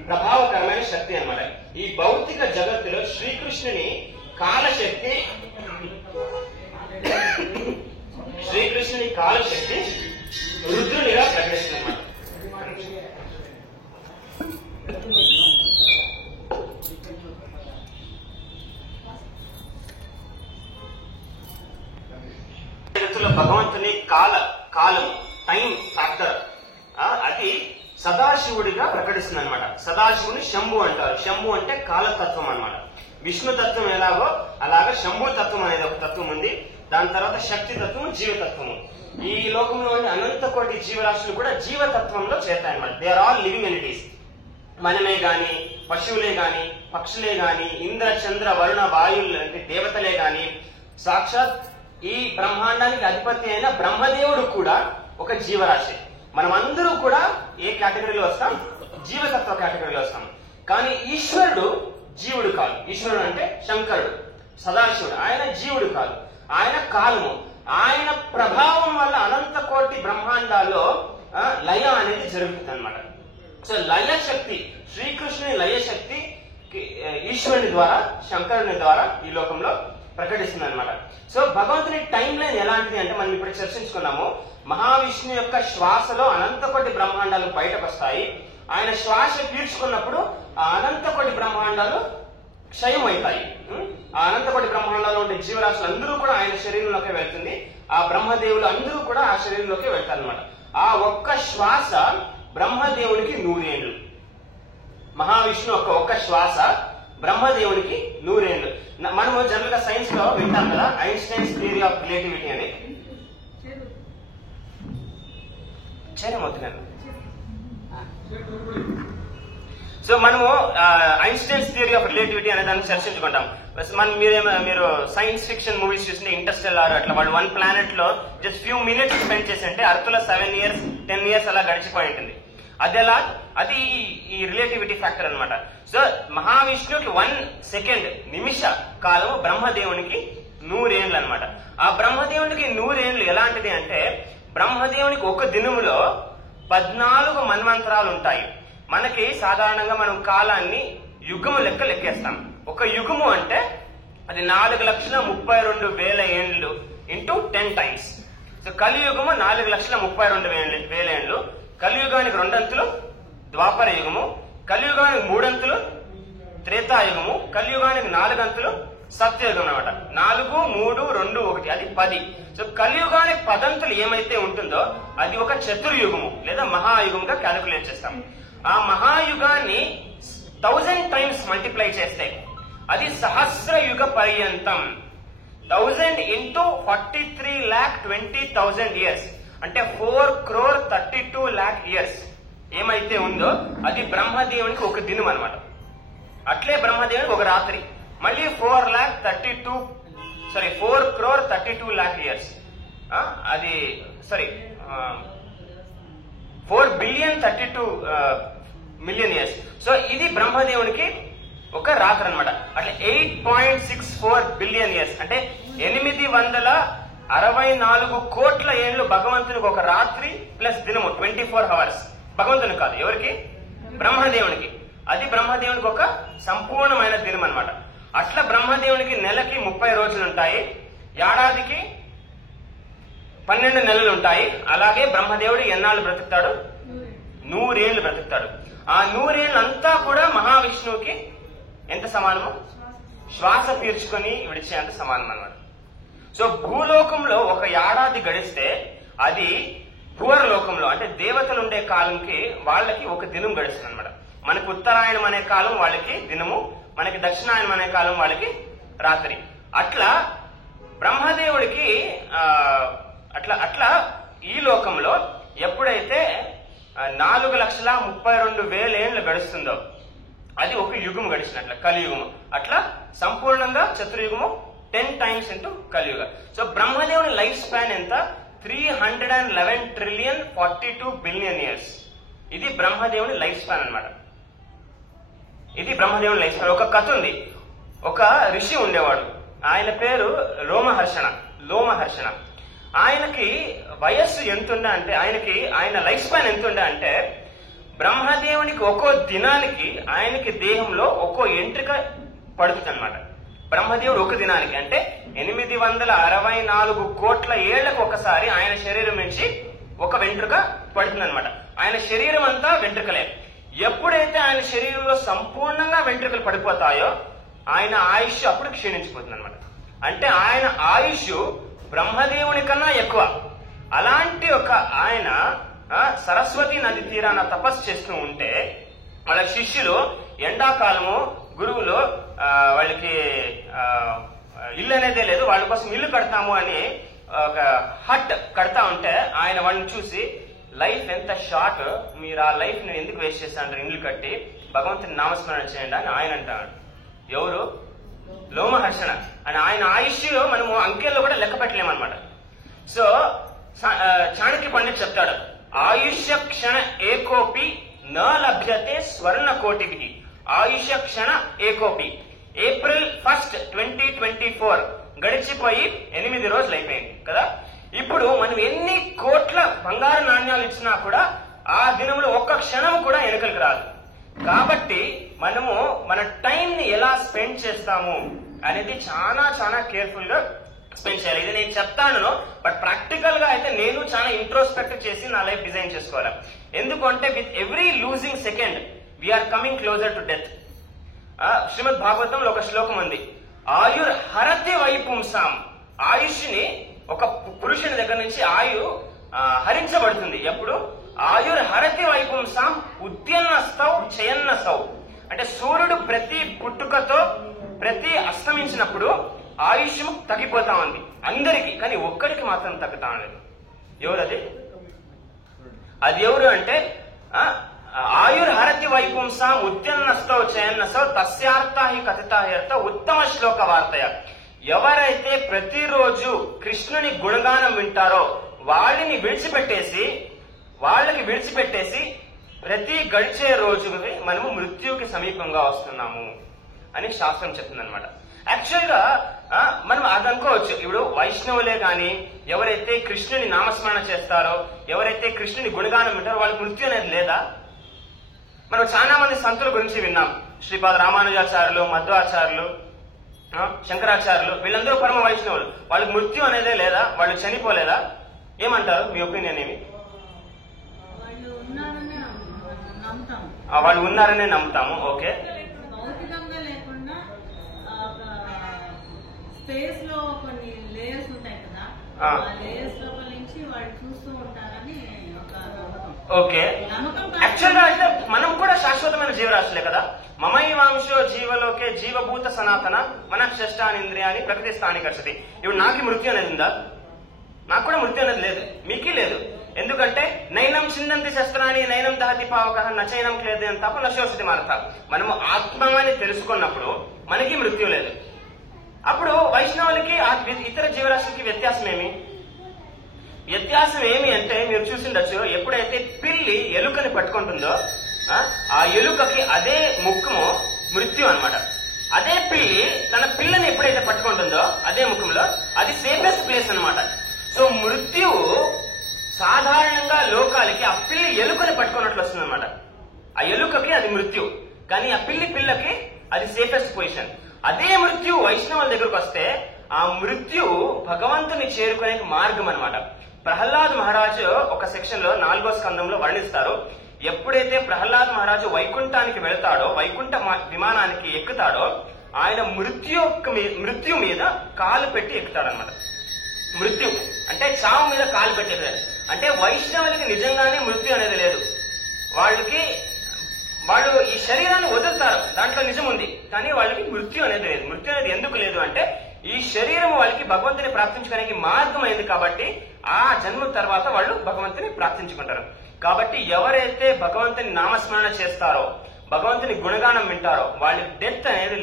ప్రభావకరమైన శక్తి అన్నమాట. ఈ భౌతిక జగత్తులో శ్రీకృష్ణుని కాలశక్తి రుద్రునిగా ప్రకటిస్తున్నమాట. జగత్తులో భగవంతుని కాలం టైం ఫ్యాక్టర్ అది సదా సదాశివుడిగా ప్రకటిస్తుంది అనమాట. సదాశివుని శంభు అంటారు. శంభు అంటే కాలతత్వం అనమాట. విష్ణు తత్వం ఎలాగో అలాగా శంభు తత్వం అనేది ఒక తత్వం ఉంది. దాని తర్వాత శక్తి తత్వము, జీవతత్వము. ఈ లోకంలోని అనంత కోటి జీవరాశులు కూడా జీవతత్వంలో చేరుతాయన్నమాట. They are all living entities. మనమే గాని, పశువులే గాని, పక్షులే గాని, ఇంద్ర చంద్ర వరుణ వాయువులు అంటే దేవతలే గాని, సాక్షాత్ ఈ బ్రహ్మాండానికి అధిపతి అయిన బ్రహ్మదేవుడు కూడా ఒక జీవరాశి. మనం అందరూ కూడా ఏ కేటగిరీలో వస్తాం? జీవతత్వ కేటగిరీలో వస్తాం. కానీ ఈశ్వరుడు జీవుడు కాదు. ఈశ్వరుడు అంటే శంకరుడు, సదాశివుడు. ఆయన జీవుడు కాదు, ఆయన కాలము. ఆయన ప్రభావం వల్ల అనంత కోటి బ్రహ్మాండాల్లో లయ అనేది జరుగుతుంది అనమాట. సో లయ శక్తి, శ్రీకృష్ణుని లయ శక్తి ఈశ్వరుని ద్వారా, శంకరుని ద్వారా ఈ లోకంలో ప్రకటిస్తుంది అనమాట. సో భగవంతుని టైం లైన్ ఎలాంటిది అంటే మనం ఇప్పుడు చర్చించుకున్నాము. మహావిష్ణు యొక్క శ్వాసలో అనంత కోటి బ్రహ్మాండాలు బయటకు వస్తాయి. ఆయన శ్వాస పీల్చుకున్నప్పుడు ఆ అనంత కోటి బ్రహ్మాండాలు క్షయం అవుతాయి. ఆ అనంత కోటి బ్రహ్మాండాల్లో ఉండే జీవరాశులు అందరూ కూడా ఆయన శరీరంలోకి వెళ్తుంది. ఆ బ్రహ్మదేవులు అందరూ కూడా ఆ శరీరంలోకి వెళ్తారు అనమాట. ఆ ఒక్క శ్వాస బ్రహ్మదేవునికి 100 ఏళ్ళు. మహావిష్ణు ఒక్క శ్వాస బ్రహ్మదేవునికి 100 ఏళ్ళు. మనము జనరల్ గా సైన్స్ లో వింటాం కదా, ఐన్స్టైన్స్ థియరీ ఆఫ్ రిలేటివిటీ అని. చేరమవుతున్నాను. సో మనము ఐన్స్టైన్స్ థియరీ ఆఫ్ రిలేటివిటీ అనే దాన్ని చర్చించుకుంటాం. మీరు సైన్స్ ఫిక్షన్ మూవీస్ చూసింటే ఇంటర్స్టెల్లార్ అట్లా వాళ్ళు 1 ప్లానెట్ లో జస్ట్ ఫ్యూ మినిట్స్ స్పెండ్ చేసి అంటే అర్త్ లో 7 years 10 years అలా గడిచిపోయి ఉంటుంది. అది ఈ రిలేటివిటీ ఫ్యాక్టర్ అనమాట. సో మహావిష్ణువుకి 1 సెకండ్ నిమిష కాలము బ్రహ్మదేవునికి 100 ఏళ్ళు అనమాట. ఆ బ్రహ్మదేవునికి 100 ఏళ్ళు ఎలాంటిది అంటే, బ్రహ్మదేవునికి ఒక దినములో 14 మన్వంతరాలు ఉంటాయి. మనకి సాధారణంగా మనం కాలాన్ని యుగము లెక్కేస్తాం. ఒక యుగము అంటే అది 4,32,000 ఏండ్లు ఇంటూ 10 times. సో కలియుగము 4,32,000 ఏండ్లు. కలియుగానికి 2 అంతులు ద్వాపర యుగము, కలియుగానికి 3 అంతులు త్రేతాయుగము, కలియుగానికి 4 అంతులు సత్యయుగం అనమాట. 4, 3, 2, 1 అది 10. సో కలియుగానికి 10 అంతులు ఏమైతే ఉంటుందో అది ఒక చతుర్యుగము లేదా మహాయుగంగా క్యాలిక్యులేట్ చేస్తాం. ఆ మహాయుగాన్ని 1000 times మల్టిప్లై చేస్తే అది సహస్రయుగ పర్యంతం. 1000 into 43,20,000 years అంటే 4,32,00,000 years ఏమైతే ఉందో అది బ్రహ్మదేవునికి ఒక దినం అనమాట. అట్లే బ్రహ్మదేవునికి ఒక రాత్రి. మళ్ళీ 4,32,00,000 years అది 4,032,000,000 years. సో ఇది బ్రహ్మదేవునికి ఒక రాత్రి అనమాట. అట్లా 8.64 billion years అంటే 864 కోట్ల ఏళ్లు భగవంతునికి ఒక రాత్రి ప్లస్ దినము 24 hours. భగవంతునికి కాదు, ఎవరికి? బ్రహ్మదేవునికి. అది బ్రహ్మదేవునికి ఒక సంపూర్ణమైన దినం అనమాట. అట్లా బ్రహ్మదేవునికి నెలకి 30 రోజులు ఉంటాయి, ఏడాదికి 12 నెలలు ఉంటాయి. అలాగే బ్రహ్మదేవుడు ఎన్నాళ్ళు బ్రతుకుతాడు? 100 ఏళ్ళు బ్రతుకుతాడు. ఆ 100 ఏళ్ళు అంతా కూడా మహావిష్ణువుకి ఎంత సమానము? శ్వాస పీల్చుకొని విడిచేంత సమానం అనమాట. సో భూలోకంలో ఒక ఏడాది గడిస్తే అది భూవర్లోకంలో అంటే దేవతలు ఉండే కాలంకి వాళ్ళకి ఒక దినం గడుస్తుంది అనమాట. మనకు ఉత్తరాయణం అనే కాలం వాళ్ళకి దినము, మనకి దక్షిణాయనం అనే కాలం వాళ్ళకి రాత్రి. అట్లా బ్రహ్మదేవుడికి అట్లా ఈ లోకంలో ఎప్పుడైతే 4,32,000 ఏండ్లు గడుస్తుందో అది ఒక యుగము గడిచినట్ల, కలియుగము. అట్లా సంపూర్ణంగా చతుర్యుగము 10 times into కలియుగ. సో బ్రహ్మదేవుని లైఫ్ స్పాన్ ఎంత? 311,42,000,000,000 years. ఇది బ్రహ్మదేవుని లైఫ్ స్పాన్ అనమాట. ఇది బ్రహ్మదేవుని లైఫ్ స్పాన్. ఒక కథ ఉంది. ఒక ఋషి ఉండేవాడు, ఆయన పేరు లోమహర్షణ. ఆయనకి వయస్సు ఎంతుండే అంటే ఆయన లైఫ్ స్పాన్ ఎంతుండే అంటే బ్రహ్మదేవునికి ఒక్కో దినానికి ఆయనకి దేహంలో ఒక్కో ఎంట్రిక పడుతుంది అనమాట. బ్రహ్మదేవుడు ఒక దినానికి అంటే 864 కోట్ల ఏళ్లకు ఒకసారి ఆయన శరీరం నుంచి ఒక వెంట్రుక పడుతుంది అనమాట. ఆయన శరీరం అంతా వెంట్రుకలే. ఎప్పుడైతే ఆయన శరీరంలో సంపూర్ణంగా వెంట్రుకలు పడిపోతాయో ఆయన ఆయుష్ అప్పుడు క్షీణించిపోతుంది అనమాట. అంటే ఆయన ఆయుష్ బ్రహ్మదేవుని కన్నా ఎక్కువ. అలాంటి ఒక ఆయన సరస్వతి నది తీరాన తపస్సు చేస్తూ ఉంటే వాళ్ళ శిష్యులు ఎండాకాలము గురువులు వాళ్ళకి ఇల్లు అనేదే లేదు, వాళ్ళ కోసం ఇల్లు కడతాము అని ఒక హట్ కడతా ఉంటే ఆయన వాళ్ళని చూసి లైఫ్ ఎంత షార్ట్, మీరు ఆ లైఫ్ ని ఎందుకు వేస్ట్ చేస్తారంటారు ఇల్లు కట్టి, భగవంతుని నామస్మరణ చేయండి అని ఆయన అంటాడు. ఎవరు? లోమహర్షణ అని. ఆయన ఆయుష్లో మనము అంకెల్లో కూడా లెక్క పెట్టలేమన్నమాట. సో చాణక్య పండిత్ చెప్తాడు, ఆయుష్య క్షణ ఏకోపి న లభ్యతే స్వర్ణ కోటికి. ఆయుష్య క్షణ ఏకోపి. ఏప్రిల్ 1, 2024 గడిచిపోయి 8 రోజులు అయిపోయింది కదా. ఇప్పుడు మనం ఎన్ని కోట్ల బంగారు నాణ్యాలు ఇచ్చినా కూడా ఆ దినంలో ఒక్క క్షణం కూడా వెనుకలకు రాదు. కాబట్టి మనము మన టైం ని ఎలా స్పెండ్ చేస్తాము అనేది చాలా చాలా కేర్ఫుల్ గా స్పెండ్ చేయాలి. ఇది నేను చెప్తాను, బట్ ప్రాక్టికల్ గా అయితే నేను చాలా ఇంట్రోస్పెక్ట్ చేసి నా లైఫ్ డిజైన్ చేసుకోవాలి. ఎందుకంటే with every losing second we are coming closer to death. Srimad భాగవతంలో ఒక శ్లోకం ఉంది, ఆయుర్ హరతి వైపుంసాం. ఆయుష్ని ఒక పురుషుని దగ్గర నుంచి హరించబడుతుంది. ఎప్పుడు? ఆయుర్ హరతి వైపుంసాం ఉద్యన్నస్తౌ చయన్నసౌ. అంటే సూర్యుడు ప్రతి పుట్టుకతో ప్రతి అస్తమించినప్పుడు ఆయుష్ తగ్గిపోతా ఉంది అందరికి, కానీ ఒక్కడికి మాత్రం తగ్గుతా ఉండదు. ఎవరది? అది ఎవరు అంటే ఆయుర్ హరతి వైపుంసాం ఉద్యన్నస్తౌ చయన్నసౌ తస్యార్థ హి కథితార్థ ఉత్తమ శ్లోక వార్తయ. ఎవరైతే ప్రతిరోజు కృష్ణుని గుణగానం వింటారో వాళ్ళకి విడిచిపెట్టేసి ప్రతి గడిచే రోజుకి మనము మృత్యుకి సమీపంగా వస్తున్నాము అని శాస్త్రం చెప్తుందన్నమాట. యాక్చువల్ గా మనం అది అనుకోవచ్చు, ఇప్పుడు వైష్ణవులే గాని ఎవరైతే కృష్ణుని నామస్మరణ చేస్తారో, ఎవరైతే కృష్ణుని గుణగానం వింటారో వాళ్ళకి మృత్యు అనేది లేదా? మనం చాలా మంది సంతుల గురించి విన్నాం. శ్రీపాద రామానుజాచార్యులు, మధ్వాచార్యులు, శంకరాచార్యులు, వీళ్ళందరూ పరమ వైష్ణవులు. వాళ్ళకి మృత్యు అనేదే లేదా? వాళ్ళు చనిపోలేదా? ఏమంటారు? మీ ఒపీనియన్ ఏమి? వాళ్ళు ఉన్నారనే నమ్ముతాము. ఓకే, స్పేస్ లో కొన్ని లేయర్స్ ఉంటాయి కదా, ఆ లేయర్స్ లోపల నుంచి వాళ్ళు చూస్తూ ఉంటారని ఒక నమ్మకం. ఓకే, యాక్చువల్ గా అయితే మనం కూడా శాశ్వతమైన జీవరాశులే కదా. మమైవాంశో జీవలోకే జీవభూత సనాతన మనఃషష్టానింద్రియాన్ని ప్రకృతి స్థానికర్షతి. ఇప్పుడు నాకు మృత్యు అనేది ఉందా? నాకు కూడా మృత్యు అనేది లేదు, మీకీ లేదు. ఎందుకంటే నైనం చిందంతి శస్త్రాన్ని నైనం దహతి పావక నచైనం క్లేదే అని తప్ప నశోషతి మారత. మనము ఆత్మని తెలుసుకున్నప్పుడు మనకి మృత్యు లేదు. అప్పుడు వైష్ణవులకి ఇతర జీవరాశులకి వ్యత్యాసం ఏమి అంటే మీరు చూసిండొచ్చు, ఎప్పుడైతే పిల్లి ఎలుకని పట్టుకుంటుందో ఆ ఎలుకకి అదే ముఖము మృత్యు అన్నమాట. అదే పిల్లి తన పిల్లని ఎప్పుడైతే పట్టుకుంటుందో అదే ముఖంలో అది సేఫెస్ట్ ప్లేస్ అన్నమాట. సో మృత్యువు సాధారణంగా లోకాలకి ఆ పిల్లి ఎలుకని పట్టుకున్నట్లు వస్తుంది అనమాట. ఆ ఎలుకకి అది మృత్యు, కానీ ఆ పిల్లకి అది సేఫెస్ట్ పొజిషన్. అదే మృత్యు వైష్ణవుల దగ్గరకు వస్తే ఆ మృత్యు భగవంతుని చేరుకునే మార్గం అన్నమాట. ప్రహ్లాద్ మహారాజు ఒక సెక్షన్ లో 4వ స్కందంలో వర్ణిస్తారు. ఎప్పుడైతే ప్రహ్లాద్ మహారాజు వైకుంఠానికి వెళ్తాడో, వైకుంఠ విమానానికి ఎక్కుతాడో, ఆయన మృత్యు మీద కాలు పెట్టి ఎక్కుతాడనమాట. మృత్యు అంటే చావు మీద కాలు పెట్టేది. అంటే వైష్ణవులకి నిజంగానే మృత్యు అనేది లేదు. వాళ్ళు ఈ శరీరాన్ని వదులుతారు, దాంట్లో నిజం ఉంది, కానీ వాళ్ళకి మృత్యు అనేది లేదు. మృత్యు అనేది ఎందుకు లేదు అంటే ఈ శరీరం వాళ్ళకి భగవంతుని ప్రాప్తించుకోవడానికి మార్గం అయింది కాబట్టి ఆ జన్మ తర్వాత వాళ్ళు భగవంతుని ప్రాప్తించుకుంటారు. కాబట్టి ఎవరైతే భగవంతుని నామస్మరణ చేస్తారో, భగవంతుని గుణగానం వింటారో వాళ్ళకి డెత్ అనేది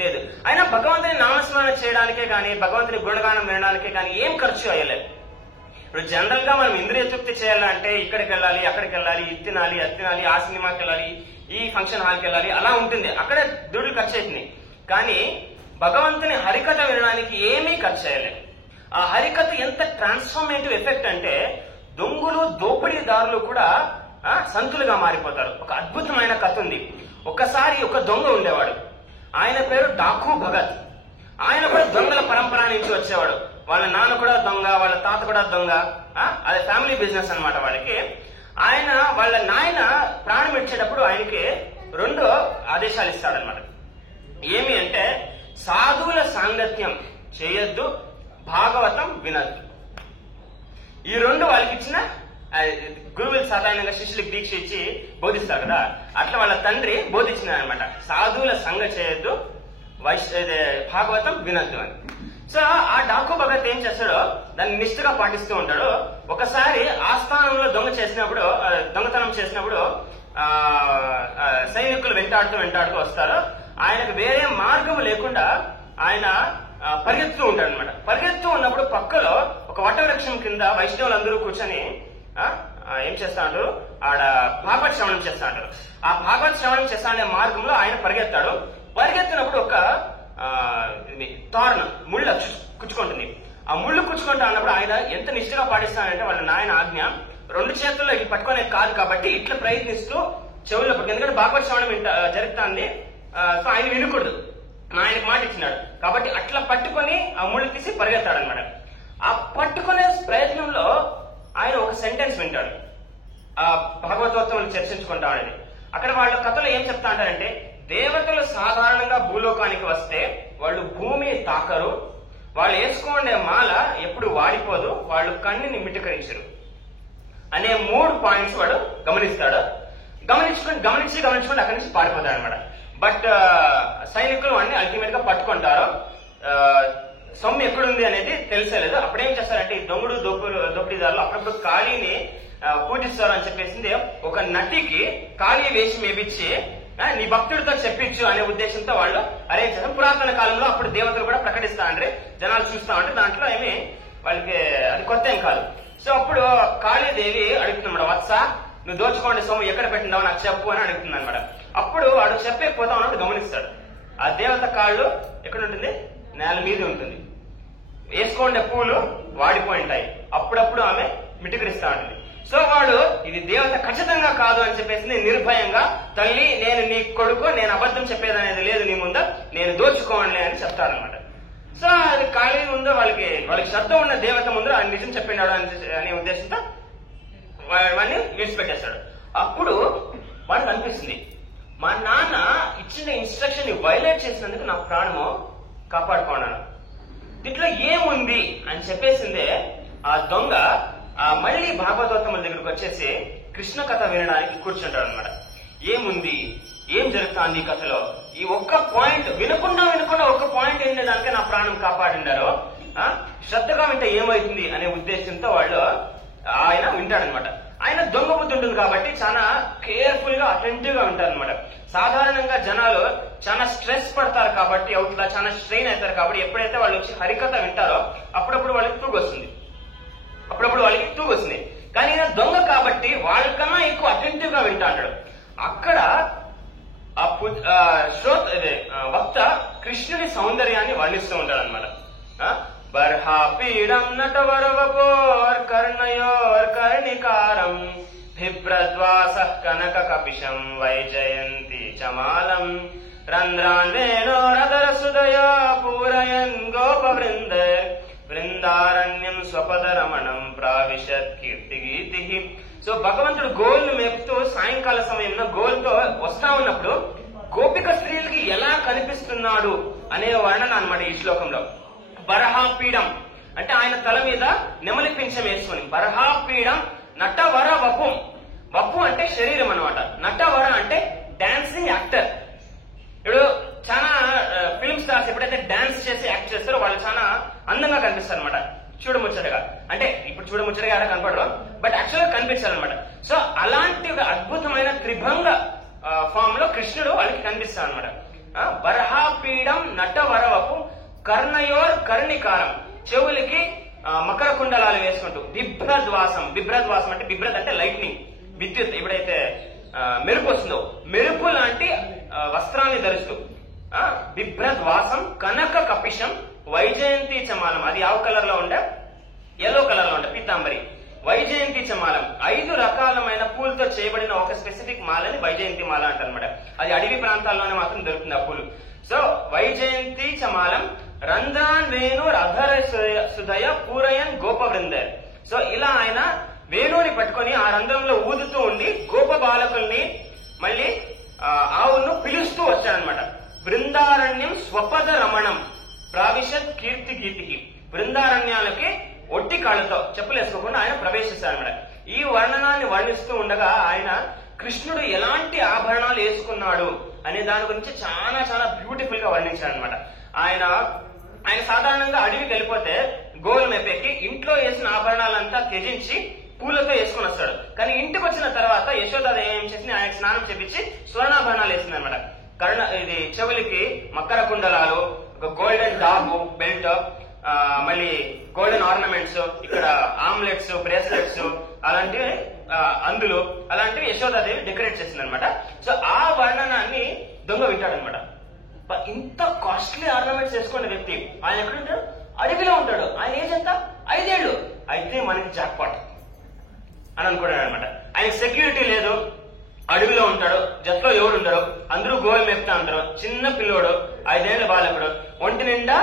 లేదు. అయినా భగవంతుని నామస్మరణ చేయడానికే కానీ భగవంతుని గుణగానం వినడానికే కానీ ఏం ఖర్చు అయ్యలేదు. ఇప్పుడు జనరల్ గా మనం ఇంద్రియ తృప్తి చేయాలంటే ఇక్కడికి వెళ్ళాలి, అక్కడికి వెళ్ళాలి, ఇది తినాలి, అది తినాలి, ఆ సినిమాకి వెళ్ళాలి, ఈ ఫంక్షన్ హాల్కి వెళ్ళాలి, అలా ఉంటుంది. అక్కడే దుడ్లు ఖర్చు అవుతుంది. కానీ భగవంతుని హరికథ వినడానికి ఏమీ ఖర్చు చేయలేదు. ఆ హరికథ ఎంత ట్రాన్స్ఫార్మేటివ్ ఎఫెక్ట్ అంటే దొంగలు దోపిడీదారులు కూడా సంతులుగా మారిపోతారు. ఒక అద్భుతమైన కథ ఉంది. ఒకసారి ఒక దొంగ ఉండేవాడు, ఆయన పేరు డాకు భగత్. ఆయన కూడా దొంగల పరంపర నుంచి వచ్చేవాడు. వాళ్ళ నాన్న కూడా దొంగ, వాళ్ళ తాత కూడా దొంగ. అది ఫ్యామిలీ బిజినెస్ అన్నమాట వాళ్ళకి. వాళ్ళ నాయన ప్రాణం ఇచ్చేటప్పుడు ఆయనకి 2 ఆదేశాలు ఇస్తాడనమాట. ఏమి అంటే సాధువుల సాంగత్యం చేయొద్దు, భాగవతం వినద్దు. ఈ రెండు వాళ్ళకి ఇచ్చిన గురువులు సాధారణంగా శిష్యులకు దీక్ష ఇచ్చి బోధిస్తారు కదా, అట్లా వాళ్ళ తండ్రి బోధించినారు అనమాట. సాధువుల సంగ చేయొద్దు, భాగవతం వినొద్దు అని. సో ఆ డాకు భగత్ ఏం చేస్తాడో దాన్ని నిష్ఠగా పాటిస్తూ ఉంటాడు. ఒకసారి ఆస్థానంలో దొంగతనం చేసినప్పుడు సైనికులు వెంటాడుతూ వస్తారు. ఆయనకు వేరే మార్గం లేకుండా ఆయన పరిగెత్తూ ఉంటాడు అనమాట. పరిగెత్తూ ఉన్నప్పుడు పక్కలో ఒక వటవృక్షం కింద వైష్ణవులందరూ కూర్చొని ఏం చేస్తా ఉంటారు, ఆడ భాగవత్ శ్రవణం చేస్తా ఉంటారు. ఆ భాగవత్ శ్రవణం చేస్తా అనే మార్గంలో ఆయన పరిగెత్తాడు. పరిగెత్తినప్పుడు ఒక తోరణం ముళ్ళు కుచ్చుకుంటుంది. ఆ ముళ్ళు కుచ్చుకుంటా అన్నప్పుడు ఆయన ఎంత నిష్ఠగా పాటిస్తానంటే వాళ్ళ నాయన ఆజ్ఞ 2 చేతుల్లో ఇది పట్టుకునేది కాదు కాబట్టి ఇట్లా ప్రయత్నిస్తూ చెవుల్లో పట్టుకు, ఎందుకంటే భాగవత్ శ్రవణం జరుగుతుంది. సో ఆయన వినకూడదు, ఆయనకు మాట ఇచ్చినాడు కాబట్టి అట్లా పట్టుకొని ఆ ముళ్ళు తీసి పరిగెత్తాడు అనమాట. ఆ పట్టుకునే ప్రయత్నంలో ఆయన ఒక సెంటెన్స్ వింటాడు. ఆ భాగవతోత్సవాలు చర్చించుకుంటామని. అక్కడ వాళ్ళ కథలో ఏం చెప్తా అంటారంటే, దేవతలు సాధారణంగా భూలోకానికి వస్తే వాళ్ళు భూమి తాకరు, వాళ్ళు వేసుకునే మాల ఎప్పుడు వాడిపోదు, వాళ్ళు కన్నుని మిటకరించరు అనే 3 పాయింట్స్ వాడు గమనిస్తాడు. గమనించి అక్కడి నుంచి పారిపోతాడు అనమాట. బట్ సైనికులు వాడిని అల్టిమేట్ గా పట్టుకుంటారు. సొమ్ము ఎక్కడుంది అనేది తెలిసేలేదు. అప్పుడేం చేస్తారంటే ఈ దోపిడీదారులు అప్పుడప్పుడు ఖాళీని పూజిస్తారు అని చెప్పేసింది ఒక నటికి ఖాళీ వేషం వేపించి నీ భక్తుడితో చెప్పించు అనే ఉద్దేశంతో వాళ్ళు అరేంజ్ చేస్తారు. పురాతన కాలంలో అప్పుడు దేవతలు కూడా ప్రకటిస్తా అంటే జనాలు చూస్తా ఉంటే దాంట్లో ఏమి వాళ్ళకి అది కొత్త ఏం కాదు. సో అప్పుడు కాళీదేవి అడుగుతుందన్నమాట, వత్స నువ్వు దోచుకోండి సొమ్ము ఎక్కడ పెట్టిందావు నాకు చెప్పు అని అడుగుతుంది అనమాట. అప్పుడు వాడు చెప్పకపోతా ఉన్నప్పుడు గమనిస్తాడు ఆ దేవత కాళ్ళు ఎక్కడ ఉంటుంది, నేల మీద ఉంటుంది, వేసుకోండే పూలు వాడిపోయి ఉంటాయి. అప్పుడప్పుడు ఆమె మిటికరిస్తా ఉంటుంది. సో వాడు ఇది దేవత ఖచ్చితంగా కాదు అని చెప్పేసి నిర్భయంగా, తల్లి నేను నీ కొడుకు, నేను అబద్ధం చెప్పేది అనేది లేదు నీ ముందు, నేను దోచుకోండి అని చెప్తాడనమాట. సో అది ఖాళీ ముందు వాళ్ళకి శ్రద్ధ ఉన్న దేవత ముందు ఆయన నిజం చెప్పినాడు అనే ఉద్దేశంతో వాడిని విడిచిపెట్టేస్తాడు. అప్పుడు వాడికి అనిపిస్తుంది, మా నాన్న ఇచ్చిన ఇన్స్ట్రక్షన్ ని వైలేట్ చేసినందుకు నా ప్రాణము కాపాడుకున్నాను, దీంట్లో ఏముంది అని చెప్పేసిందే ఆ దొంగ మళ్ళీ భాగవతోత్తముల దగ్గరకు వచ్చేసి కృష్ణ కథ వినడానికి కూర్చుంటాడు అనమాట. ఏముంది, ఏం జరుగుతుంది ఈ కథలో, ఈ ఒక్క పాయింట్ వినకుండా ఒక్క పాయింట్ వినేదానికే నా ప్రాణం కాపాడిండారు, శ్రద్ధగా వింటే ఏమవుతుంది అనే ఉద్దేశంతో వాళ్ళు ఆయన వింటాడనమాట. ఆయన దొంగ బుద్ధి ఉంటుంది కాబట్టి చాలా కేర్ఫుల్ గా అటెంటివ్ గా ఉంటారు అనమాట. సాధారణంగా జనాలు చాలా స్ట్రెస్ పడతారు కాబట్టి, అవుట్లా చాలా స్ట్రెయిన్ అవుతారు కాబట్టి ఎప్పుడైతే వాళ్ళు వచ్చి హరికథ వింటారో అప్పుడప్పుడు వాళ్ళకి తూగు వస్తుంది. కానీ ఈయన దొంగ కాబట్టి వాళ్ళకన్నా ఎక్కువ అటెంటివ్ గా వింటా అంటాడు. అక్కడ వక్త కృష్ణుని సౌందర్యాన్ని వర్ణిస్తూ ఉంటాడు అనమాట. బర్హాపీడం నటవరవపోర్ కర్ణయోర్ కర్ణికారం బిభ్రద్వాస కనక కపిశం వైజయంతి చమాలం రంధ్రాన్వేనోరదర సుదయ పూరయన్ గోపవృంద బృందారణ్యం స్వపదరమణం ప్రావిశత్ కీర్తిగీతి. సో భగవంతుడు గోల్ను మేపుతూ సాయంకాల సమయంలో గోల్తో వస్తా ఉన్నప్పుడు గోపిక స్త్రీలకి ఎలా కనిపిస్తున్నాడు అనే వర్ణన అనమాట ఈ శ్లోకంలో. బర్హాపీడం అంటే ఆయన తల మీద నెమలి పింఛం వేసుకుని, బర్హాపీడం నటవర వపు, వపు అంటే శరీరం అనమాట, నటవర అంటే డాన్సింగ్ యాక్టర్. ఇప్పుడు చాలా ఫిల్మ్ స్టార్స్ ఎప్పుడైతే డాన్స్ చేసి యాక్ట్ చేస్తారో వాళ్ళు చాలా అందంగా కనిపిస్తారు అనమాట, చూడముచ్చటగా. అంటే ఇప్పుడు చూడముచ్చటగా ఎలా కనపడరు, బట్ యాక్చువల్ గా కనిపించాలన్నమాట. సో అలాంటి ఒక అద్భుతమైన త్రిభంగ ఫామ్ లో కృష్ణుడు వాళ్ళకి కనిపిస్తాడు అనమాట. బర్హాపీడం నటవరవపు కర్ణయోర్ కర్ణికారం, చెవులకి మకర కుండలాలు వేసుకుంటూ, బిభ్రద్వాసం, బిభ్రద్వాసం అంటే బిభ్రద్ అంటే లైట్నింగ్, విద్యుత్ ఎప్పుడైతే మెరుపు వస్తుందో మెరుపు లాంటి వస్త్రాన్ని ధరిస్తూ, బిభ్రద్వాసం కనక కపిశం వైజయంతి చమాలం, అది ఆవు కలర్ లో ఉండే ఎల్లో కలర్ లో ఉండే పీతాంబరి, వైజయంతి చమాలం 5 రకాలమైన పూలతో చేయబడిన ఒక స్పెసిఫిక్ మాలని వైజయంతి మాల అంటారనమాట. అది అడవి ప్రాంతాల్లోనే మాత్రం దొరుకుతుంది ఆ పూలు. సో వైజయంతి చమాలం రంధ్రాన్ వేణు అధర సుదయ పూరయన్ గోపవృందర్. సో ఇలా ఆయన వేణుని పట్టుకొని ఆ రంధ్రంలో ఊదుతూ ఉండి గోప బాలకుల్ని మళ్ళీ ఆవును పిలుస్తూ వచ్చాడనమాట. బృందారణ్యం స్వపద రమణం ప్రావిశత్ కీర్తి గీతికి, బృందారణ్యాలకి ఒట్టి కాళ్ళతో చెప్పులు వేసుకోకుండా ఆయన ప్రవేశిస్తారనమాట. ఈ వర్ణనాన్ని వర్ణిస్తూ ఉండగా ఆయన కృష్ణుడు ఎలాంటి ఆభరణాలు వేసుకున్నాడు అనే దాని గురించి చాలా చాలా బ్యూటిఫుల్ గా వర్ణించారనమాట. ఆయన సాధారణంగా అడవికి వెళ్ళిపోతే గోలు మెప్పెక్కి ఇంట్లో వేసిన ఆభరణాలంతా త్యజించి పూలతో వేసుకుని వస్తాడు. కానీ ఇంటికి వచ్చిన తర్వాత యశోద ఏం చేసి ఆయన స్నానం చేపించి స్వర్ణాభరణాలు వేసింది అనమాట. ఇది చెవులకి మకర కుండలాలు, ఒక గోల్డెన్ డాబు బెల్ట్, మళ్ళీ గోల్డెన్ ఆర్నమెంట్స్, ఇక్కడ ఆమ్లెట్స్, బ్రేస్లెట్స్, అలాంటివి అందులో అలాంటివి యశోదాదేవి డెకరేట్ చేసింది అనమాట. సో ఆ వర్ణనాన్ని దొంగ వింటాడనమాట. ఇంత కాస్ట్లీ ఆర్నమెంట్స్ వేసుకున్న వ్యక్తి ఆయన ఎక్కడుంటాడు? అడవిలో ఉంటాడు. ఆయన ఏజ్ ఎంత? 5 ఏళ్ళు. అయితే మనకి జాక్పాట్ అని అనుకున్నాడు అనమాట. ఆయనకి సెక్యూరిటీ లేదు, అడవిలో ఉంటాడు, జట్లో ఎవరు ఉండరు, అందరూ గోలు మెప్తా ఉంటారు. చిన్న పిల్లోడు, 5 ఏళ్ల బాలకుడు, ఒంటి నిండా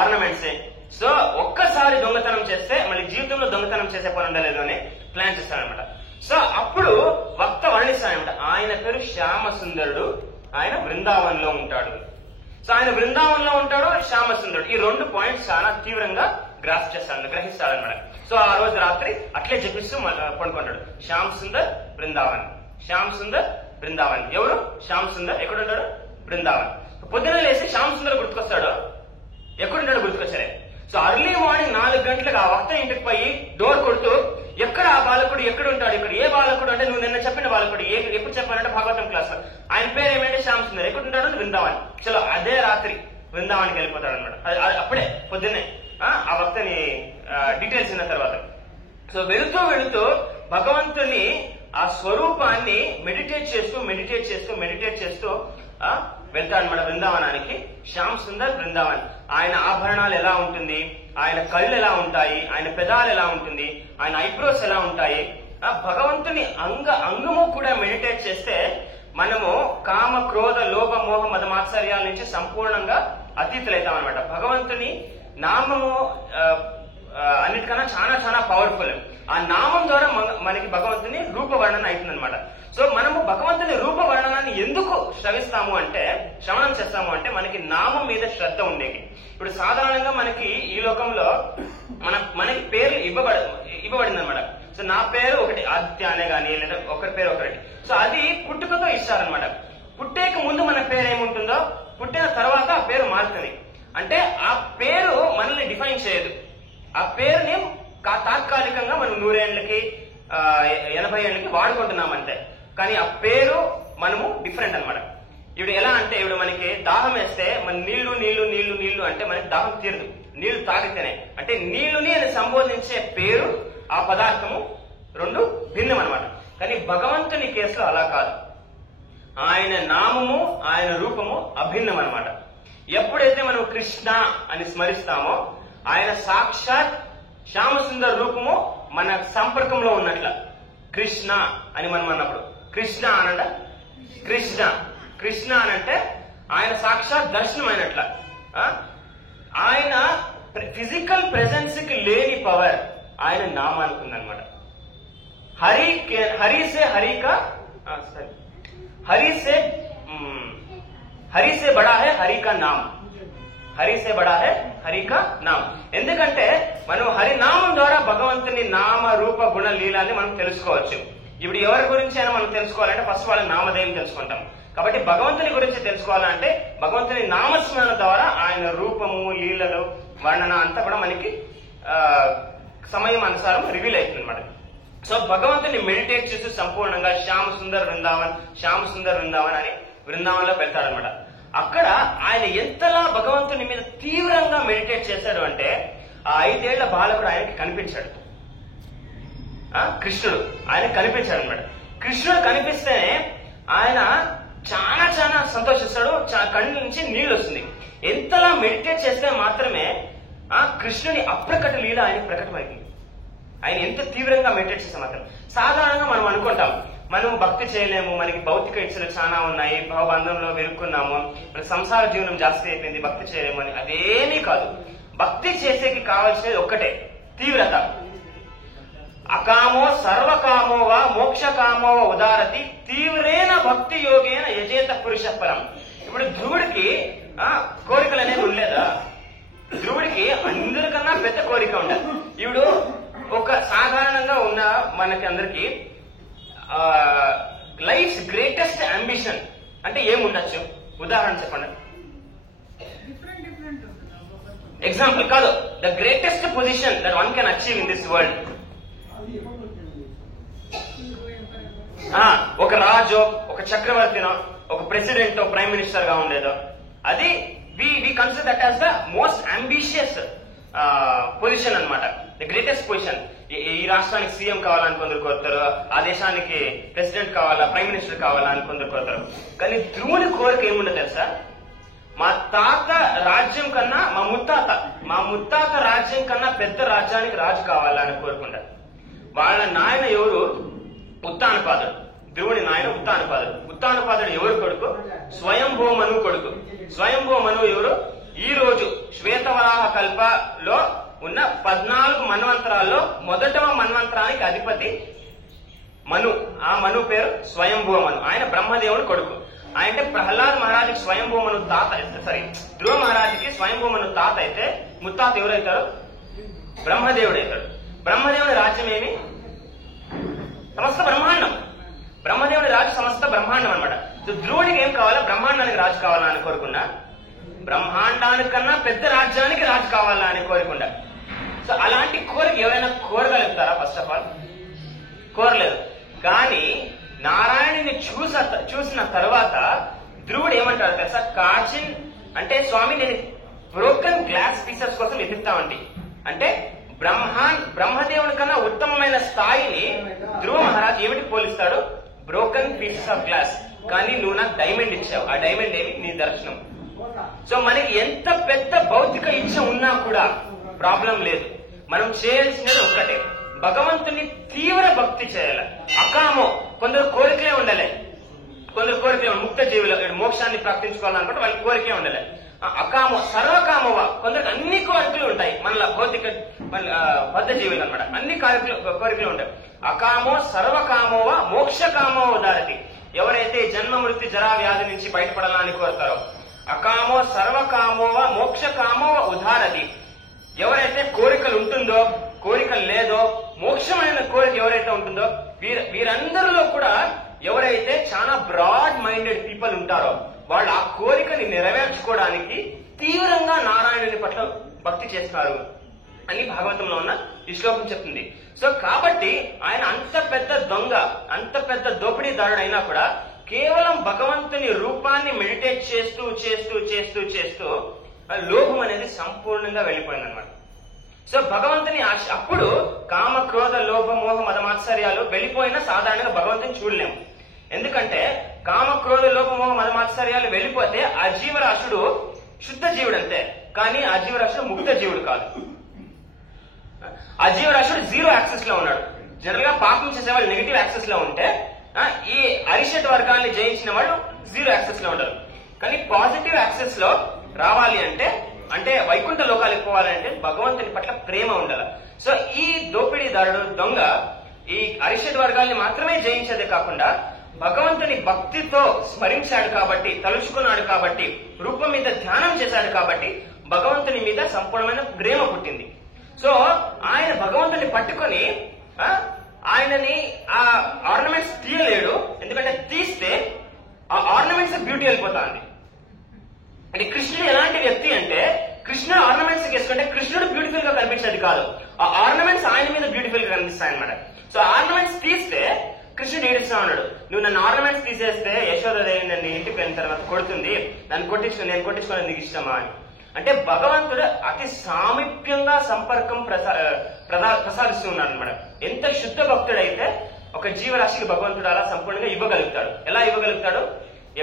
ఆర్నమెంట్సే. సో ఒక్కసారి దొంగతనం చేస్తే మళ్ళీ జీవితంలో దొంగతనం చేసే పని ఉండలేదు అని ప్లాన్ చేస్తాడనమాట. సో అప్పుడు వక్త వర్ణిస్తాడనమాట. ఆయన పేరు శ్యామ సుందరుడు, ఆయన బృందావన్ లో ఉంటాడు. సో ఆయన బృందావన్ లో ఉంటాడు, శ్యామ సుందరుడు. ఈ 2 పాయింట్స్ చాలా తీవ్రంగా గ్రహిస్తాడనమాట. సో ఆ రోజు రాత్రి అట్లే జపిస్తూ పడుకుంటాడు. శ్యామ్ సుందర్ బృందావన్, శ్యామ్ సుందర్ బృందావన్. ఎవరు? శ్యామ్ సుందర్. ఎక్కడుంటాడు? బృందావన్. పొద్దున లేసి శ్యామ్ సుందర్ గుర్తుకొస్తాడు. ఎక్కడుంటాడు? గుర్తుకొచ్చారే. సో అర్లీ మార్నింగ్ 4 గంటలకు ఆ వక్త ఇంటికి పోయి డోర్ కొడుతూ, ఎక్కడ ఆ బాలకుడు ఎక్కడ ఉంటాడు? ఇక్కడ ఏ బాలకుడు అంటే నువ్వు నిన్న చెప్పిన బాలకుడు. ఎప్పుడు చెప్పానంటే భాగవతం క్లాస్ లో. ఆయన పేరు ఏమంటే శ్యామ్ సుందర్. ఎక్కడ ఉంటాడు? బృందావన్. చలో అదే రాత్రి బృందావన్కి వెళ్ళిపోతాడు అనమాట. అప్పుడే పొద్దున్నే ఆ వక్తని డీటెయిల్స్ విన్న తర్వాత. సో వెళుతూ వెళుతూ భగవంతుని ఆ స్వరూపాన్ని మెడిటేట్ చేస్తూ వెళ్తాడనమాట బృందావనానికి. శ్యామ్ సుందర్ బృందావన్. ఆయన ఆభరణాలు ఎలా ఉంటుంది, ఆయన కళ్ళు ఎలా ఉంటాయి, ఆయన పెదాలు ఎలా ఉంటుంది, ఆయన ఐబ్రోస్ ఎలా ఉంటాయి, భగవంతుని అంగము కూడా మెడిటేట్ చేస్తే మనము కామ క్రోధ లోభ మోహ మద మాత్సర్యాల నుంచి సంపూర్ణంగా అతీతులైతాం అనమాట. భగవంతుని నామము అన్నిటికన్నా చాలా చాలా పవర్ఫుల్. ఆ నామం ద్వారా మనకి భగవంతుని రూప వర్ణన అవుతుంది అనమాట. సో మనము భగవంతుని రూప వర్ణనాన్ని ఎందుకు శ్రవణం చేస్తాము అంటే మనకి నామం మీద శ్రద్ధ ఉండేది. ఇప్పుడు సాధారణంగా మనకి ఈ లోకంలో మనకి పేరు ఇవ్వబడింది అనమాట. సో నా పేరు ఒకటి ఆదిత్య అనే గానీ, లేదా ఒకరి పేరు ఒకటి. సో అది పుట్టుకతో ఇస్తారనమాట. పుట్టేక ముందు మన పేరు ఏముంటుందో పుట్టిన తర్వాత ఆ పేరు మారుతుంది. అంటే ఆ పేరు మనల్ని డిఫైన్ చేయదు. ఆ పేరుని తాత్కాలికంగా మనం 100 ఏళ్ళకి 80 ఏళ్ళకి వాడుకుంటున్నాం అంతే. కానీ ఆ పేరు మనము డిఫరెంట్ అనమాట. ఇప్పుడు ఎలా అంటే, ఇప్పుడు మనకి దాహం వేస్తే మన నీళ్లు అంటే మనకి దాహం తీరదు, నీళ్లు తాగితేనే. అంటే నీళ్లుని అని సంబోధించే పేరు, ఆ పదార్థము 2 భిన్నం అనమాట. కానీ భగవంతుని కేసులో అలా కాదు. ఆయన నామము, ఆయన రూపము అభిన్నం అనమాట. ఎప్పుడైతే మనం కృష్ణ అని స్మరిస్తామో ఆయన సాక్షాత్ శ్యామసుందర రూపము మన సంపర్కంలో ఉన్నట్ల. కృష్ణ అని మనం అన్నప్పుడు కృష్ణ అనంట, కృష్ణ అనంటే ఆయన సాక్షాత్ దర్శనం అయినట్ల. ఆయన ఫిజికల్ ప్రెజెన్స్ కి లేని పవర్ ఆయన నామానికి ఉందన్నమాట. హరి సే బడా హై హరి కా నామ్, హరి సే బడా హై హరి కా నామ్. ఎందుకంటే మనం హరినామం ద్వారా భగవంతుని నామ రూప గుణ లీలాన్ని మనం తెలుసుకోవచ్చు. ఇప్పుడు ఎవరి గురించి అయినా మనం తెలుసుకోవాలంటే ఫస్ట్ వాళ్ళ నామధేయం తెలుసుకుంటాం. కాబట్టి భగవంతుని గురించి తెలుసుకోవాలంటే భగవంతుని నామస్మరణ ద్వారా ఆయన రూపము, లీలలు, వర్ణన అంతా కూడా మనకి సమయం అనుసారం రివీల్ అవుతుంది అనమాట. సో భగవంతుని మెడిటేట్ చేస్తూ సంపూర్ణంగా శ్యామ సుందర్ బృందావన్ అని బృందావనంలో పెడతాడనమాట. అక్కడ ఆయన ఎంతలా భగవంతుని మీద తీవ్రంగా మెడిటేట్ చేశాడు అంటే ఆ 5 ఏళ్ల బాలకుడు ఆయనకి కనిపించాడు. కృష్ణుడు ఆయన కనిపించాడు అనమాట. కృష్ణుడు కనిపిస్తేనే ఆయన చాలా చాలా సంతోషిస్తాడు, కళ్ళ నుంచి నీళ్లు వస్తుంది. ఎంతలా మెడిటేట్ చేస్తే మాత్రమే ఆ కృష్ణుని అప్రకట లీల ఆయన ప్రకటమైంది. ఆయన ఎంత తీవ్రంగా మెడిటేట్ చేస్తే మాత్రం. సాధారణంగా మనం అనుకుంటాం మనం భక్తి చేయలేము, మనకి భౌతిక ఇచ్చలు చాలా ఉన్నాయి, భావబంధంలో వెరుక్కున్నాము, మన సంసార జీవనం జాస్తి అయిపోయింది, భక్తి చేయలేము అని. అదేమీ కాదు. భక్తి చేసేకి కావాల్సినది ఒక్కటే, తీవ్రత. అకామో సర్వకామో వా మోక్షకామో ఉదారతి తీవ్రేణ భక్తి యోగేన యజేత పురుష ఫలం. ఇప్పుడు ధ్రువుడికి కోరికలు అనేది ఉండలేదా? ధ్రువుడికి అందరికన్నా పెద్ద కోరిక ఉండదు. ఇప్పుడు ఒక సాధారణంగా ఉన్న మనకి అందరికి లైఫ్ గ్రేటెస్ట్ అంబిషన్ అంటే ఏముండొచ్చు? ఉదాహరణ చెప్పండి. ఎగ్జాంపుల్ కాదు, the greatest position that one can achieve in this world. ఒక రాజు, ఒక చక్రవర్తినో, ఒక ప్రెసిడెంట్, ప్రైమ్ మినిస్టర్ గా ఉండేదో, అది we consider that as the most ambitious position అనమాట. The greatest position. ఈ రాష్ట్రానికి సీఎం కావాలని కొందరు కోరుతారు, ఆ దేశానికి ప్రెసిడెంట్ కావాలా, ప్రైమ్ మినిస్టర్ కావాలా అని కొందరు కోరుతారు. కానీ ధ్రువుని కోరిక ఏముండదు తెలుసా? మా తాత రాజ్యం కన్నా, మా ముత్తాత రాజ్యం కన్నా పెద్ద రాజ్యానికి రాజు కావాలా అని కోరుకుంటారు. వాళ్ళ నాయన ఎవరు? ఉత్తానపాదుడు. ధ్రువుని నాయన ఉత్తానపాదుడు. ఉత్తానపాదుడు ఎవరు కొడుకు? స్వయంభూమను కొడుకు. స్వయంభూమను ఎవరు? ఈ రోజు శ్వేతవరాహ కల్పలో ఉన్న 14 మన్వంతరాల్లో మొదటవ మన్వంతరానికి అధిపతి మను. ఆ మను పేరు స్వయంభూమను. ఆయన బ్రహ్మదేవుని కొడుకు. అంటే ప్రహ్లాద్ మహారాజుకి స్వయంభూమను తాత, ధ్రువ మహారాజుకి స్వయంభూమను తాత అయితే ముత్తాత ఎవరైతారు? బ్రహ్మదేవుడు అవుతాడు. బ్రహ్మదేవుని రాజ్యం ఏమి? సమస్త బ్రహ్మాండం. బ్రహ్మదేవుని రాజు సమస్త బ్రహ్మాండం అనమాట. సో ధ్రువుడికి ఏం కావాలా? బ్రహ్మాండానికి రాజు కావాలా అని కోరుకున్నా, బ్రహ్మాండానికన్నా పెద్ద రాజ్యానికి రాజు కావాలా అని కోరుకుండా. సో అలాంటి కోరిక ఎవరైనా కోరగలుగుతారా? ఫస్ట్ ఆఫ్ ఆల్ కోరలేదు. కానీ నారాయణుని చూసిన తర్వాత ధ్రువుడు ఏమంటాడు తెలుసా? కాచిన్ అంటే స్వామి నేను బ్రోకెన్ గ్లాస్ పీసెస్ కోసం ఎదుగుతామండి. అంటే బ్రహ్మదేవుని కన్నా ఉత్తమమైన స్థాయిని ధ్రువ మహారాజ్ ఏమిటి పోలిస్తాడు? Broken pieces of glass. కానీ నువ్వు నాకు డైమండ్ ఇచ్చావు. ఆ డైమండ్ ఏమి? నీ దర్శనం. సో మనకి ఎంత పెద్ద భౌతిక ఇచ్చ ఉన్నా కూడా ప్రాబ్లం లేదు. మనం చేయాల్సినది ఒక్కటే, భగవంతుని తీవ్ర భక్తి చేయాలి. అకామో. కొందరు కోరికలే ఉండలే, ముక్త జీవులు మోక్షాన్ని ప్రాప్తించుకోవాలనుకుంటే వాళ్ళకి కోరికే ఉండలే. అకామో సర్వకామోవా. కొందరికి అన్ని కోరికలు ఉంటాయి. మన భౌతిక బద్ధ జీవులు అనమాట. అన్ని కోరికలు ఉంటాయి. అకామో సర్వకామోవా మోక్షకామో ఉదారతి. ఎవరైతే జన్మ మృత్యు జరా వ్యాధి నుంచి బయటపడాలని కోరుతారో, అకామో సర్వకామోవా మోక్షకామో ఉదారతి. ఎవరైతే కోరికలు ఉంటుందో, కోరికలు లేదో, మోక్షమైన కోరిక ఎవరైతే ఉంటుందో, వీరందరిలో కూడా ఎవరైతే చాలా బ్రాడ్ మైండెడ్ పీపుల్ ఉంటారో వాళ్ళు ఆ కోరికని నెరవేర్చుకోవడానికి తీవ్రంగా నారాయణుని పట్ల భక్తి చేస్తారు అని భాగవతంలో ఉన్న ఈ శ్లోకం చెప్తుంది. సో కాబట్టి ఆయన అంత పెద్ద దొంగ, అంత పెద్ద దోపిడీదారుడు అయినా కూడా కేవలం భగవంతుని రూపాన్ని మెడిటేట్ చేస్తూ చేస్తూ చేస్తూ చేస్తూ లోభం అనేది సంపూర్ణంగా వెళ్ళిపోయిందనమాట. సో భగవంతుని అప్పుడు కామ క్రోధ లోభ మోహ మద మాత్సర్యాలు వెళ్ళిపోయినా సాధారణంగా భగవంతుని చూడలేము. ఎందుకంటే కామ క్రోధ లోభ మోహ మద మాత్సర్యాలు వెళ్ళిపోతే ఆ జీవరాశుడు శుద్ధ జీవుడు అంతే, కానీ ఆ జీవరాశుడు ముక్త జీవుడు కాదు. ఆ జీవరాశుడు జీరో యాక్సెస్ లో ఉన్నాడు. జనరల్ గా పాపం చేసే వాళ్ళు నెగిటివ్ యాక్సెస్ లో ఉంటే, ఈ అరిషట్ వర్గాన్ని జయించిన వాళ్ళు జీరో యాక్సెస్ లో ఉండరు. కానీ పాజిటివ్ యాక్సెస్ లో రావాలి అంటే వైకుంఠ లోకాలకు పోవాలంటే భగవంతుని పట్ల ప్రేమ ఉండాలి. సో ఈ దోపిడీదారుడు దొంగ ఈ అరిషడ్ వర్గాల్ని మాత్రమే జయించేదే కాకుండా భగవంతుని భక్తితో స్మరించాడు కాబట్టి, తలుచుకున్నాడు కాబట్టి, రూపం మీద ధ్యానం చేశాడు కాబట్టి భగవంతుని మీద సంపూర్ణమైన ప్రేమ పుట్టింది. సో ఆయన భగవంతుని పట్టుకొని ఆయనని ఆ ఆర్నమెంట్స్ తీయలేడు. ఎందుకంటే తీస్తే ఆ ఆర్నమెంట్స్ బ్యూటీ వెళ్ళిపోతుంది. అంటే కృష్ణుడు ఎలాంటి వ్యక్తి అంటే, కృష్ణుడు ఆర్నమెంట్స్ వేసుకుంటే కృష్ణుడు బ్యూటిఫుల్ గా కనిపించేది కాదు, ఆ ఆర్నమెంట్స్ ఆయన మీద బ్యూటిఫుల్ గా కనిపిస్తాయి అనమాట. సో ఆర్నమెంట్స్ తీస్తే కృష్ణుడు ఏడుస్తా ఉన్నాడు, నువ్వు నన్ను ఆర్నమెంట్స్ తీసేస్తే యశోదాదేవి నన్ను ఇంటికి వెళ్ళిన తర్వాత కొడుతుంది, నేను కొట్టించుకోవడం నీకు ఇష్టమా అని. అంటే భగవంతుడు అతి సామీప్యంగా సంపర్కం ప్రసాదిస్తున్నాడు అనమాట. ఎంత శుద్ధ భక్తుడైతే ఒక జీవరాశికి భగవంతుడు అలా సంపూర్ణంగా ఇవ్వగలుగుతాడు. ఎలా ఇవ్వగలుగుతాడు?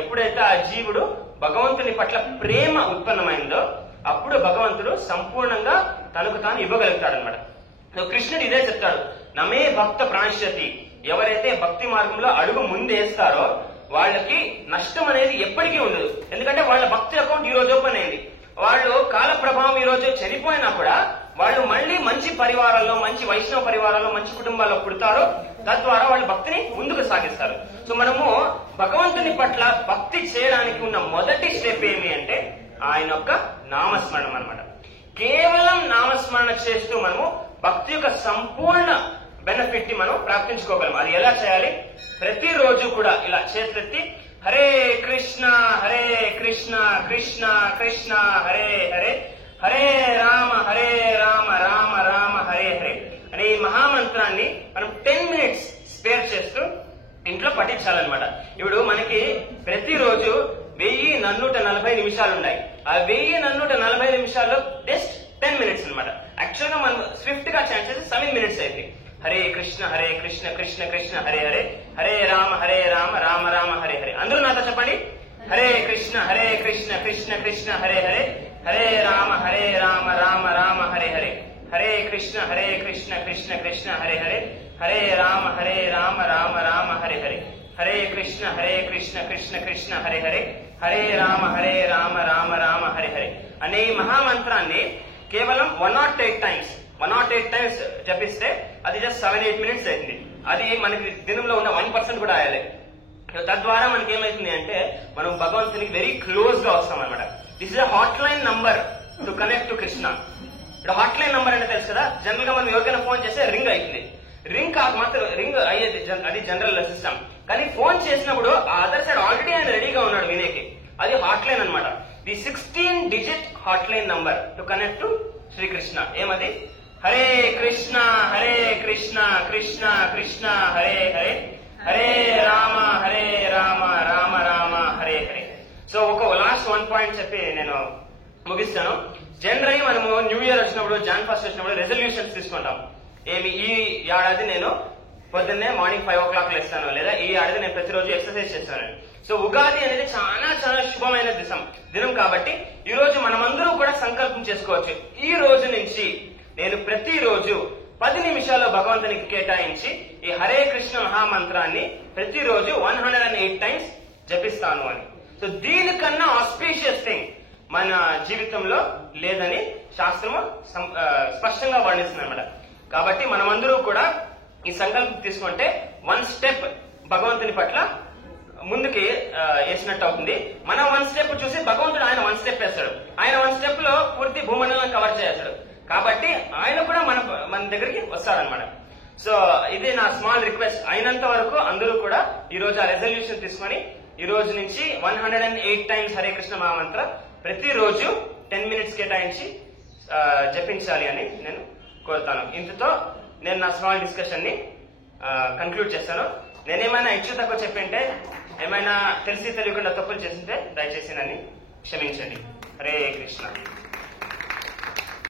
ఎప్పుడైతే ఆ జీవుడు భగవంతుని పట్ల ప్రేమ ఉత్పన్నమైందో అప్పుడు భగవంతుడు సంపూర్ణంగా తనకు తాను ఇవ్వగలుగుతాడు అనమాట. కృష్ణుడు ఇదే చెప్తాడు, నమే భక్త ప్రాణశ్యతి. ఎవరైతే భక్తి మార్గంలో అడుగు ముందేస్తారో వాళ్ళకి నష్టం అనేది ఎప్పటికీ ఉండదు. ఎందుకంటే వాళ్ళ భక్తి అకౌంట్ ఈ రోజు ఓపెన్ అయింది. వాళ్ళు కాల ప్రభావం ఈ రోజు చనిపోయినా కూడా వాళ్ళు మళ్ళీ మంచి పరివారాల్లో, మంచి వైష్ణవ పరివారాల్లో, మంచి కుటుంబాల్లో పుడతారు. తద్వారా వాళ్ళు భక్తిని ముందుకు సాగిస్తారు. సో మనము భగవంతుని పట్ల భక్తి చేయడానికి ఉన్న మొదటి స్టెప్ ఏమి అంటే ఆయన యొక్క నామస్మరణం అనమాట. కేవలం నామస్మరణ చేస్తూ మనము భక్తి యొక్క సంపూర్ణ బెనిఫిట్ ని మనం ప్రాప్తించుకోగలం. అది ఎలా చేయాలి? ప్రతిరోజు కూడా ఇలా చేతులెత్తి హరే కృష్ణ కృష్ణ కృష్ణ హరే హరే హరే రామ రామ రామ హరే హరే అనే ఈ మహామంత్రాన్ని మనం 10 minutes స్పేర్ చేస్తూ ఇంట్లో పఠించాలన్నమాట. ఇప్పుడు మనకి ప్రతిరోజు 1140 నిమిషాలు ఉన్నాయి. ఆ 1140 నిమిషాల్లో జస్ట్ 10 minutes అనమాట. యాక్చువల్ గా మనం స్విఫ్ట్ గా ఛాన్స్ చేసి 7 minutes అయింది. హరే కృష్ణ కృష్ణ కృష్ణ హరే హరే హరే రామ రామ రామ హరే హరే. అందరూ నాతో చెప్పండి. హరే కృష్ణ కృష్ణ కృష్ణ హరే హరే హరే రామ రామ రామ హరే హరే హరే కృష్ణ కృష్ణ కృష్ణ హరే హరే హరే రామ రామ రామ హరే హరే హరే కృష్ణ కృష్ణ కృష్ణ హరే హరే హరే రామ రామ రామ హరే హరే అనే మహామంత్రాన్ని కేవలం 108 times జపిస్తే అది జస్ట్ 7-8 minutes అయింది. అది మనకి దినంలో ఉన్న 1% కూడా అయ్యాలి. తద్వారా మనకి ఏమైతుంది అంటే మనం భగవంతునికి వెరీ క్లోజ్ గా వస్తాం అనమాట. This is a hot line number to connect to Krishna. ఇప్పుడు హాట్ లైన్ నంబర్ అంటే తెలుసు కదా, జనరల్ గా మనం ఎవరికైనా ఫోన్ చేస్తే రింగ్ అవుతుంది. రింగ్ మాత్రం రింగ్ అయ్యేది, అది జనరల్ సిస్టమ్. కానీ ఫోన్ చేసినప్పుడు ఆ అదర్ సైడ్ ఆల్రెడీ ఆయన రెడీగా ఉన్నాడు వినేకి. అది హాట్ లైన్ అనమాట. The 16-digit hot line number to connect to Srikrishna. ఏమది? హరే కృష్ణ కృష్ణ కృష్ణ హరే హరే హరే రామ రామ రామ హరే హరే. సో ఒక లాస్ట్ 1 point చెప్పి నేను ముగిస్తాను. జనరల్ మనము న్యూ ఇయర్ వచ్చినప్పుడు, జాన్ ఫస్ట్ వచ్చినప్పుడు రెజల్యూషన్స్ తీసుకుంటాం. ఏమి ఈ ఏడాది నేను పొద్దున్నే మార్నింగ్ 5 o'clock లేస్తాను, లేదా ఈ ఏడాది నేను ప్రతిరోజు ఎక్సర్సైజ్ చేస్తాను. సో ఉగాది అనేది చాలా చాలా శుభమైన దినం కాబట్టి ఈ రోజు మనమందరూ కూడా సంకల్పం చేసుకోవచ్చు. ఈ రోజు నుంచి నేను ప్రతిరోజు 10 నిమిషాలు భగవంతునికి కేటాయించి ఈ హరే కృష్ణ మహామంత్రాన్ని ప్రతిరోజు 108 times జపిస్తాను అని. సో దీనికన్నా ఆస్పీషియస్ థింగ్ మన జీవితంలో లేదని శాస్త్రము స్పష్టంగా వర్ణిస్తుంది అనమాట. కాబట్టి మనమందరూ కూడా ఈ సంకల్పం తీసుకుంటే 1 step భగవంతుని పట్ల ముందుకి వేసినట్టు అవుతుంది. మన 1 step చూసి భగవంతుడు ఆయన 1 step వేస్తాడు. ఆయన 1 step లో పూర్తి భూమండలం కవర్ చేస్తాడు. కాబట్టి ఆయన కూడా మన దగ్గరికి వస్తాడనమాట. సో ఇది నా స్మాల్ రిక్వెస్ట్. అయినంత వరకు అందరూ కూడా ఈ రోజు ఆ రెజల్యూషన్ తీసుకొని ఈ రోజు నుంచి 108 times హరే కృష్ణ మహామంత్ర ప్రతిరోజు 10 minutes కేటాయించి జపించాలి అని నేను కోరుతాను. ఇంతతో నేను నా స్మాల్ డిస్కషన్ ని కంక్లూడ్ చేస్తాను. నేనేమైనా ఇచ్చు తక్కువ చెప్పింటే, ఏమైనా తెలిసి తెలియకుండా తప్పులు చేసింటే దయచేసి నన్ను క్షమించండి. హరే కృష్ణ.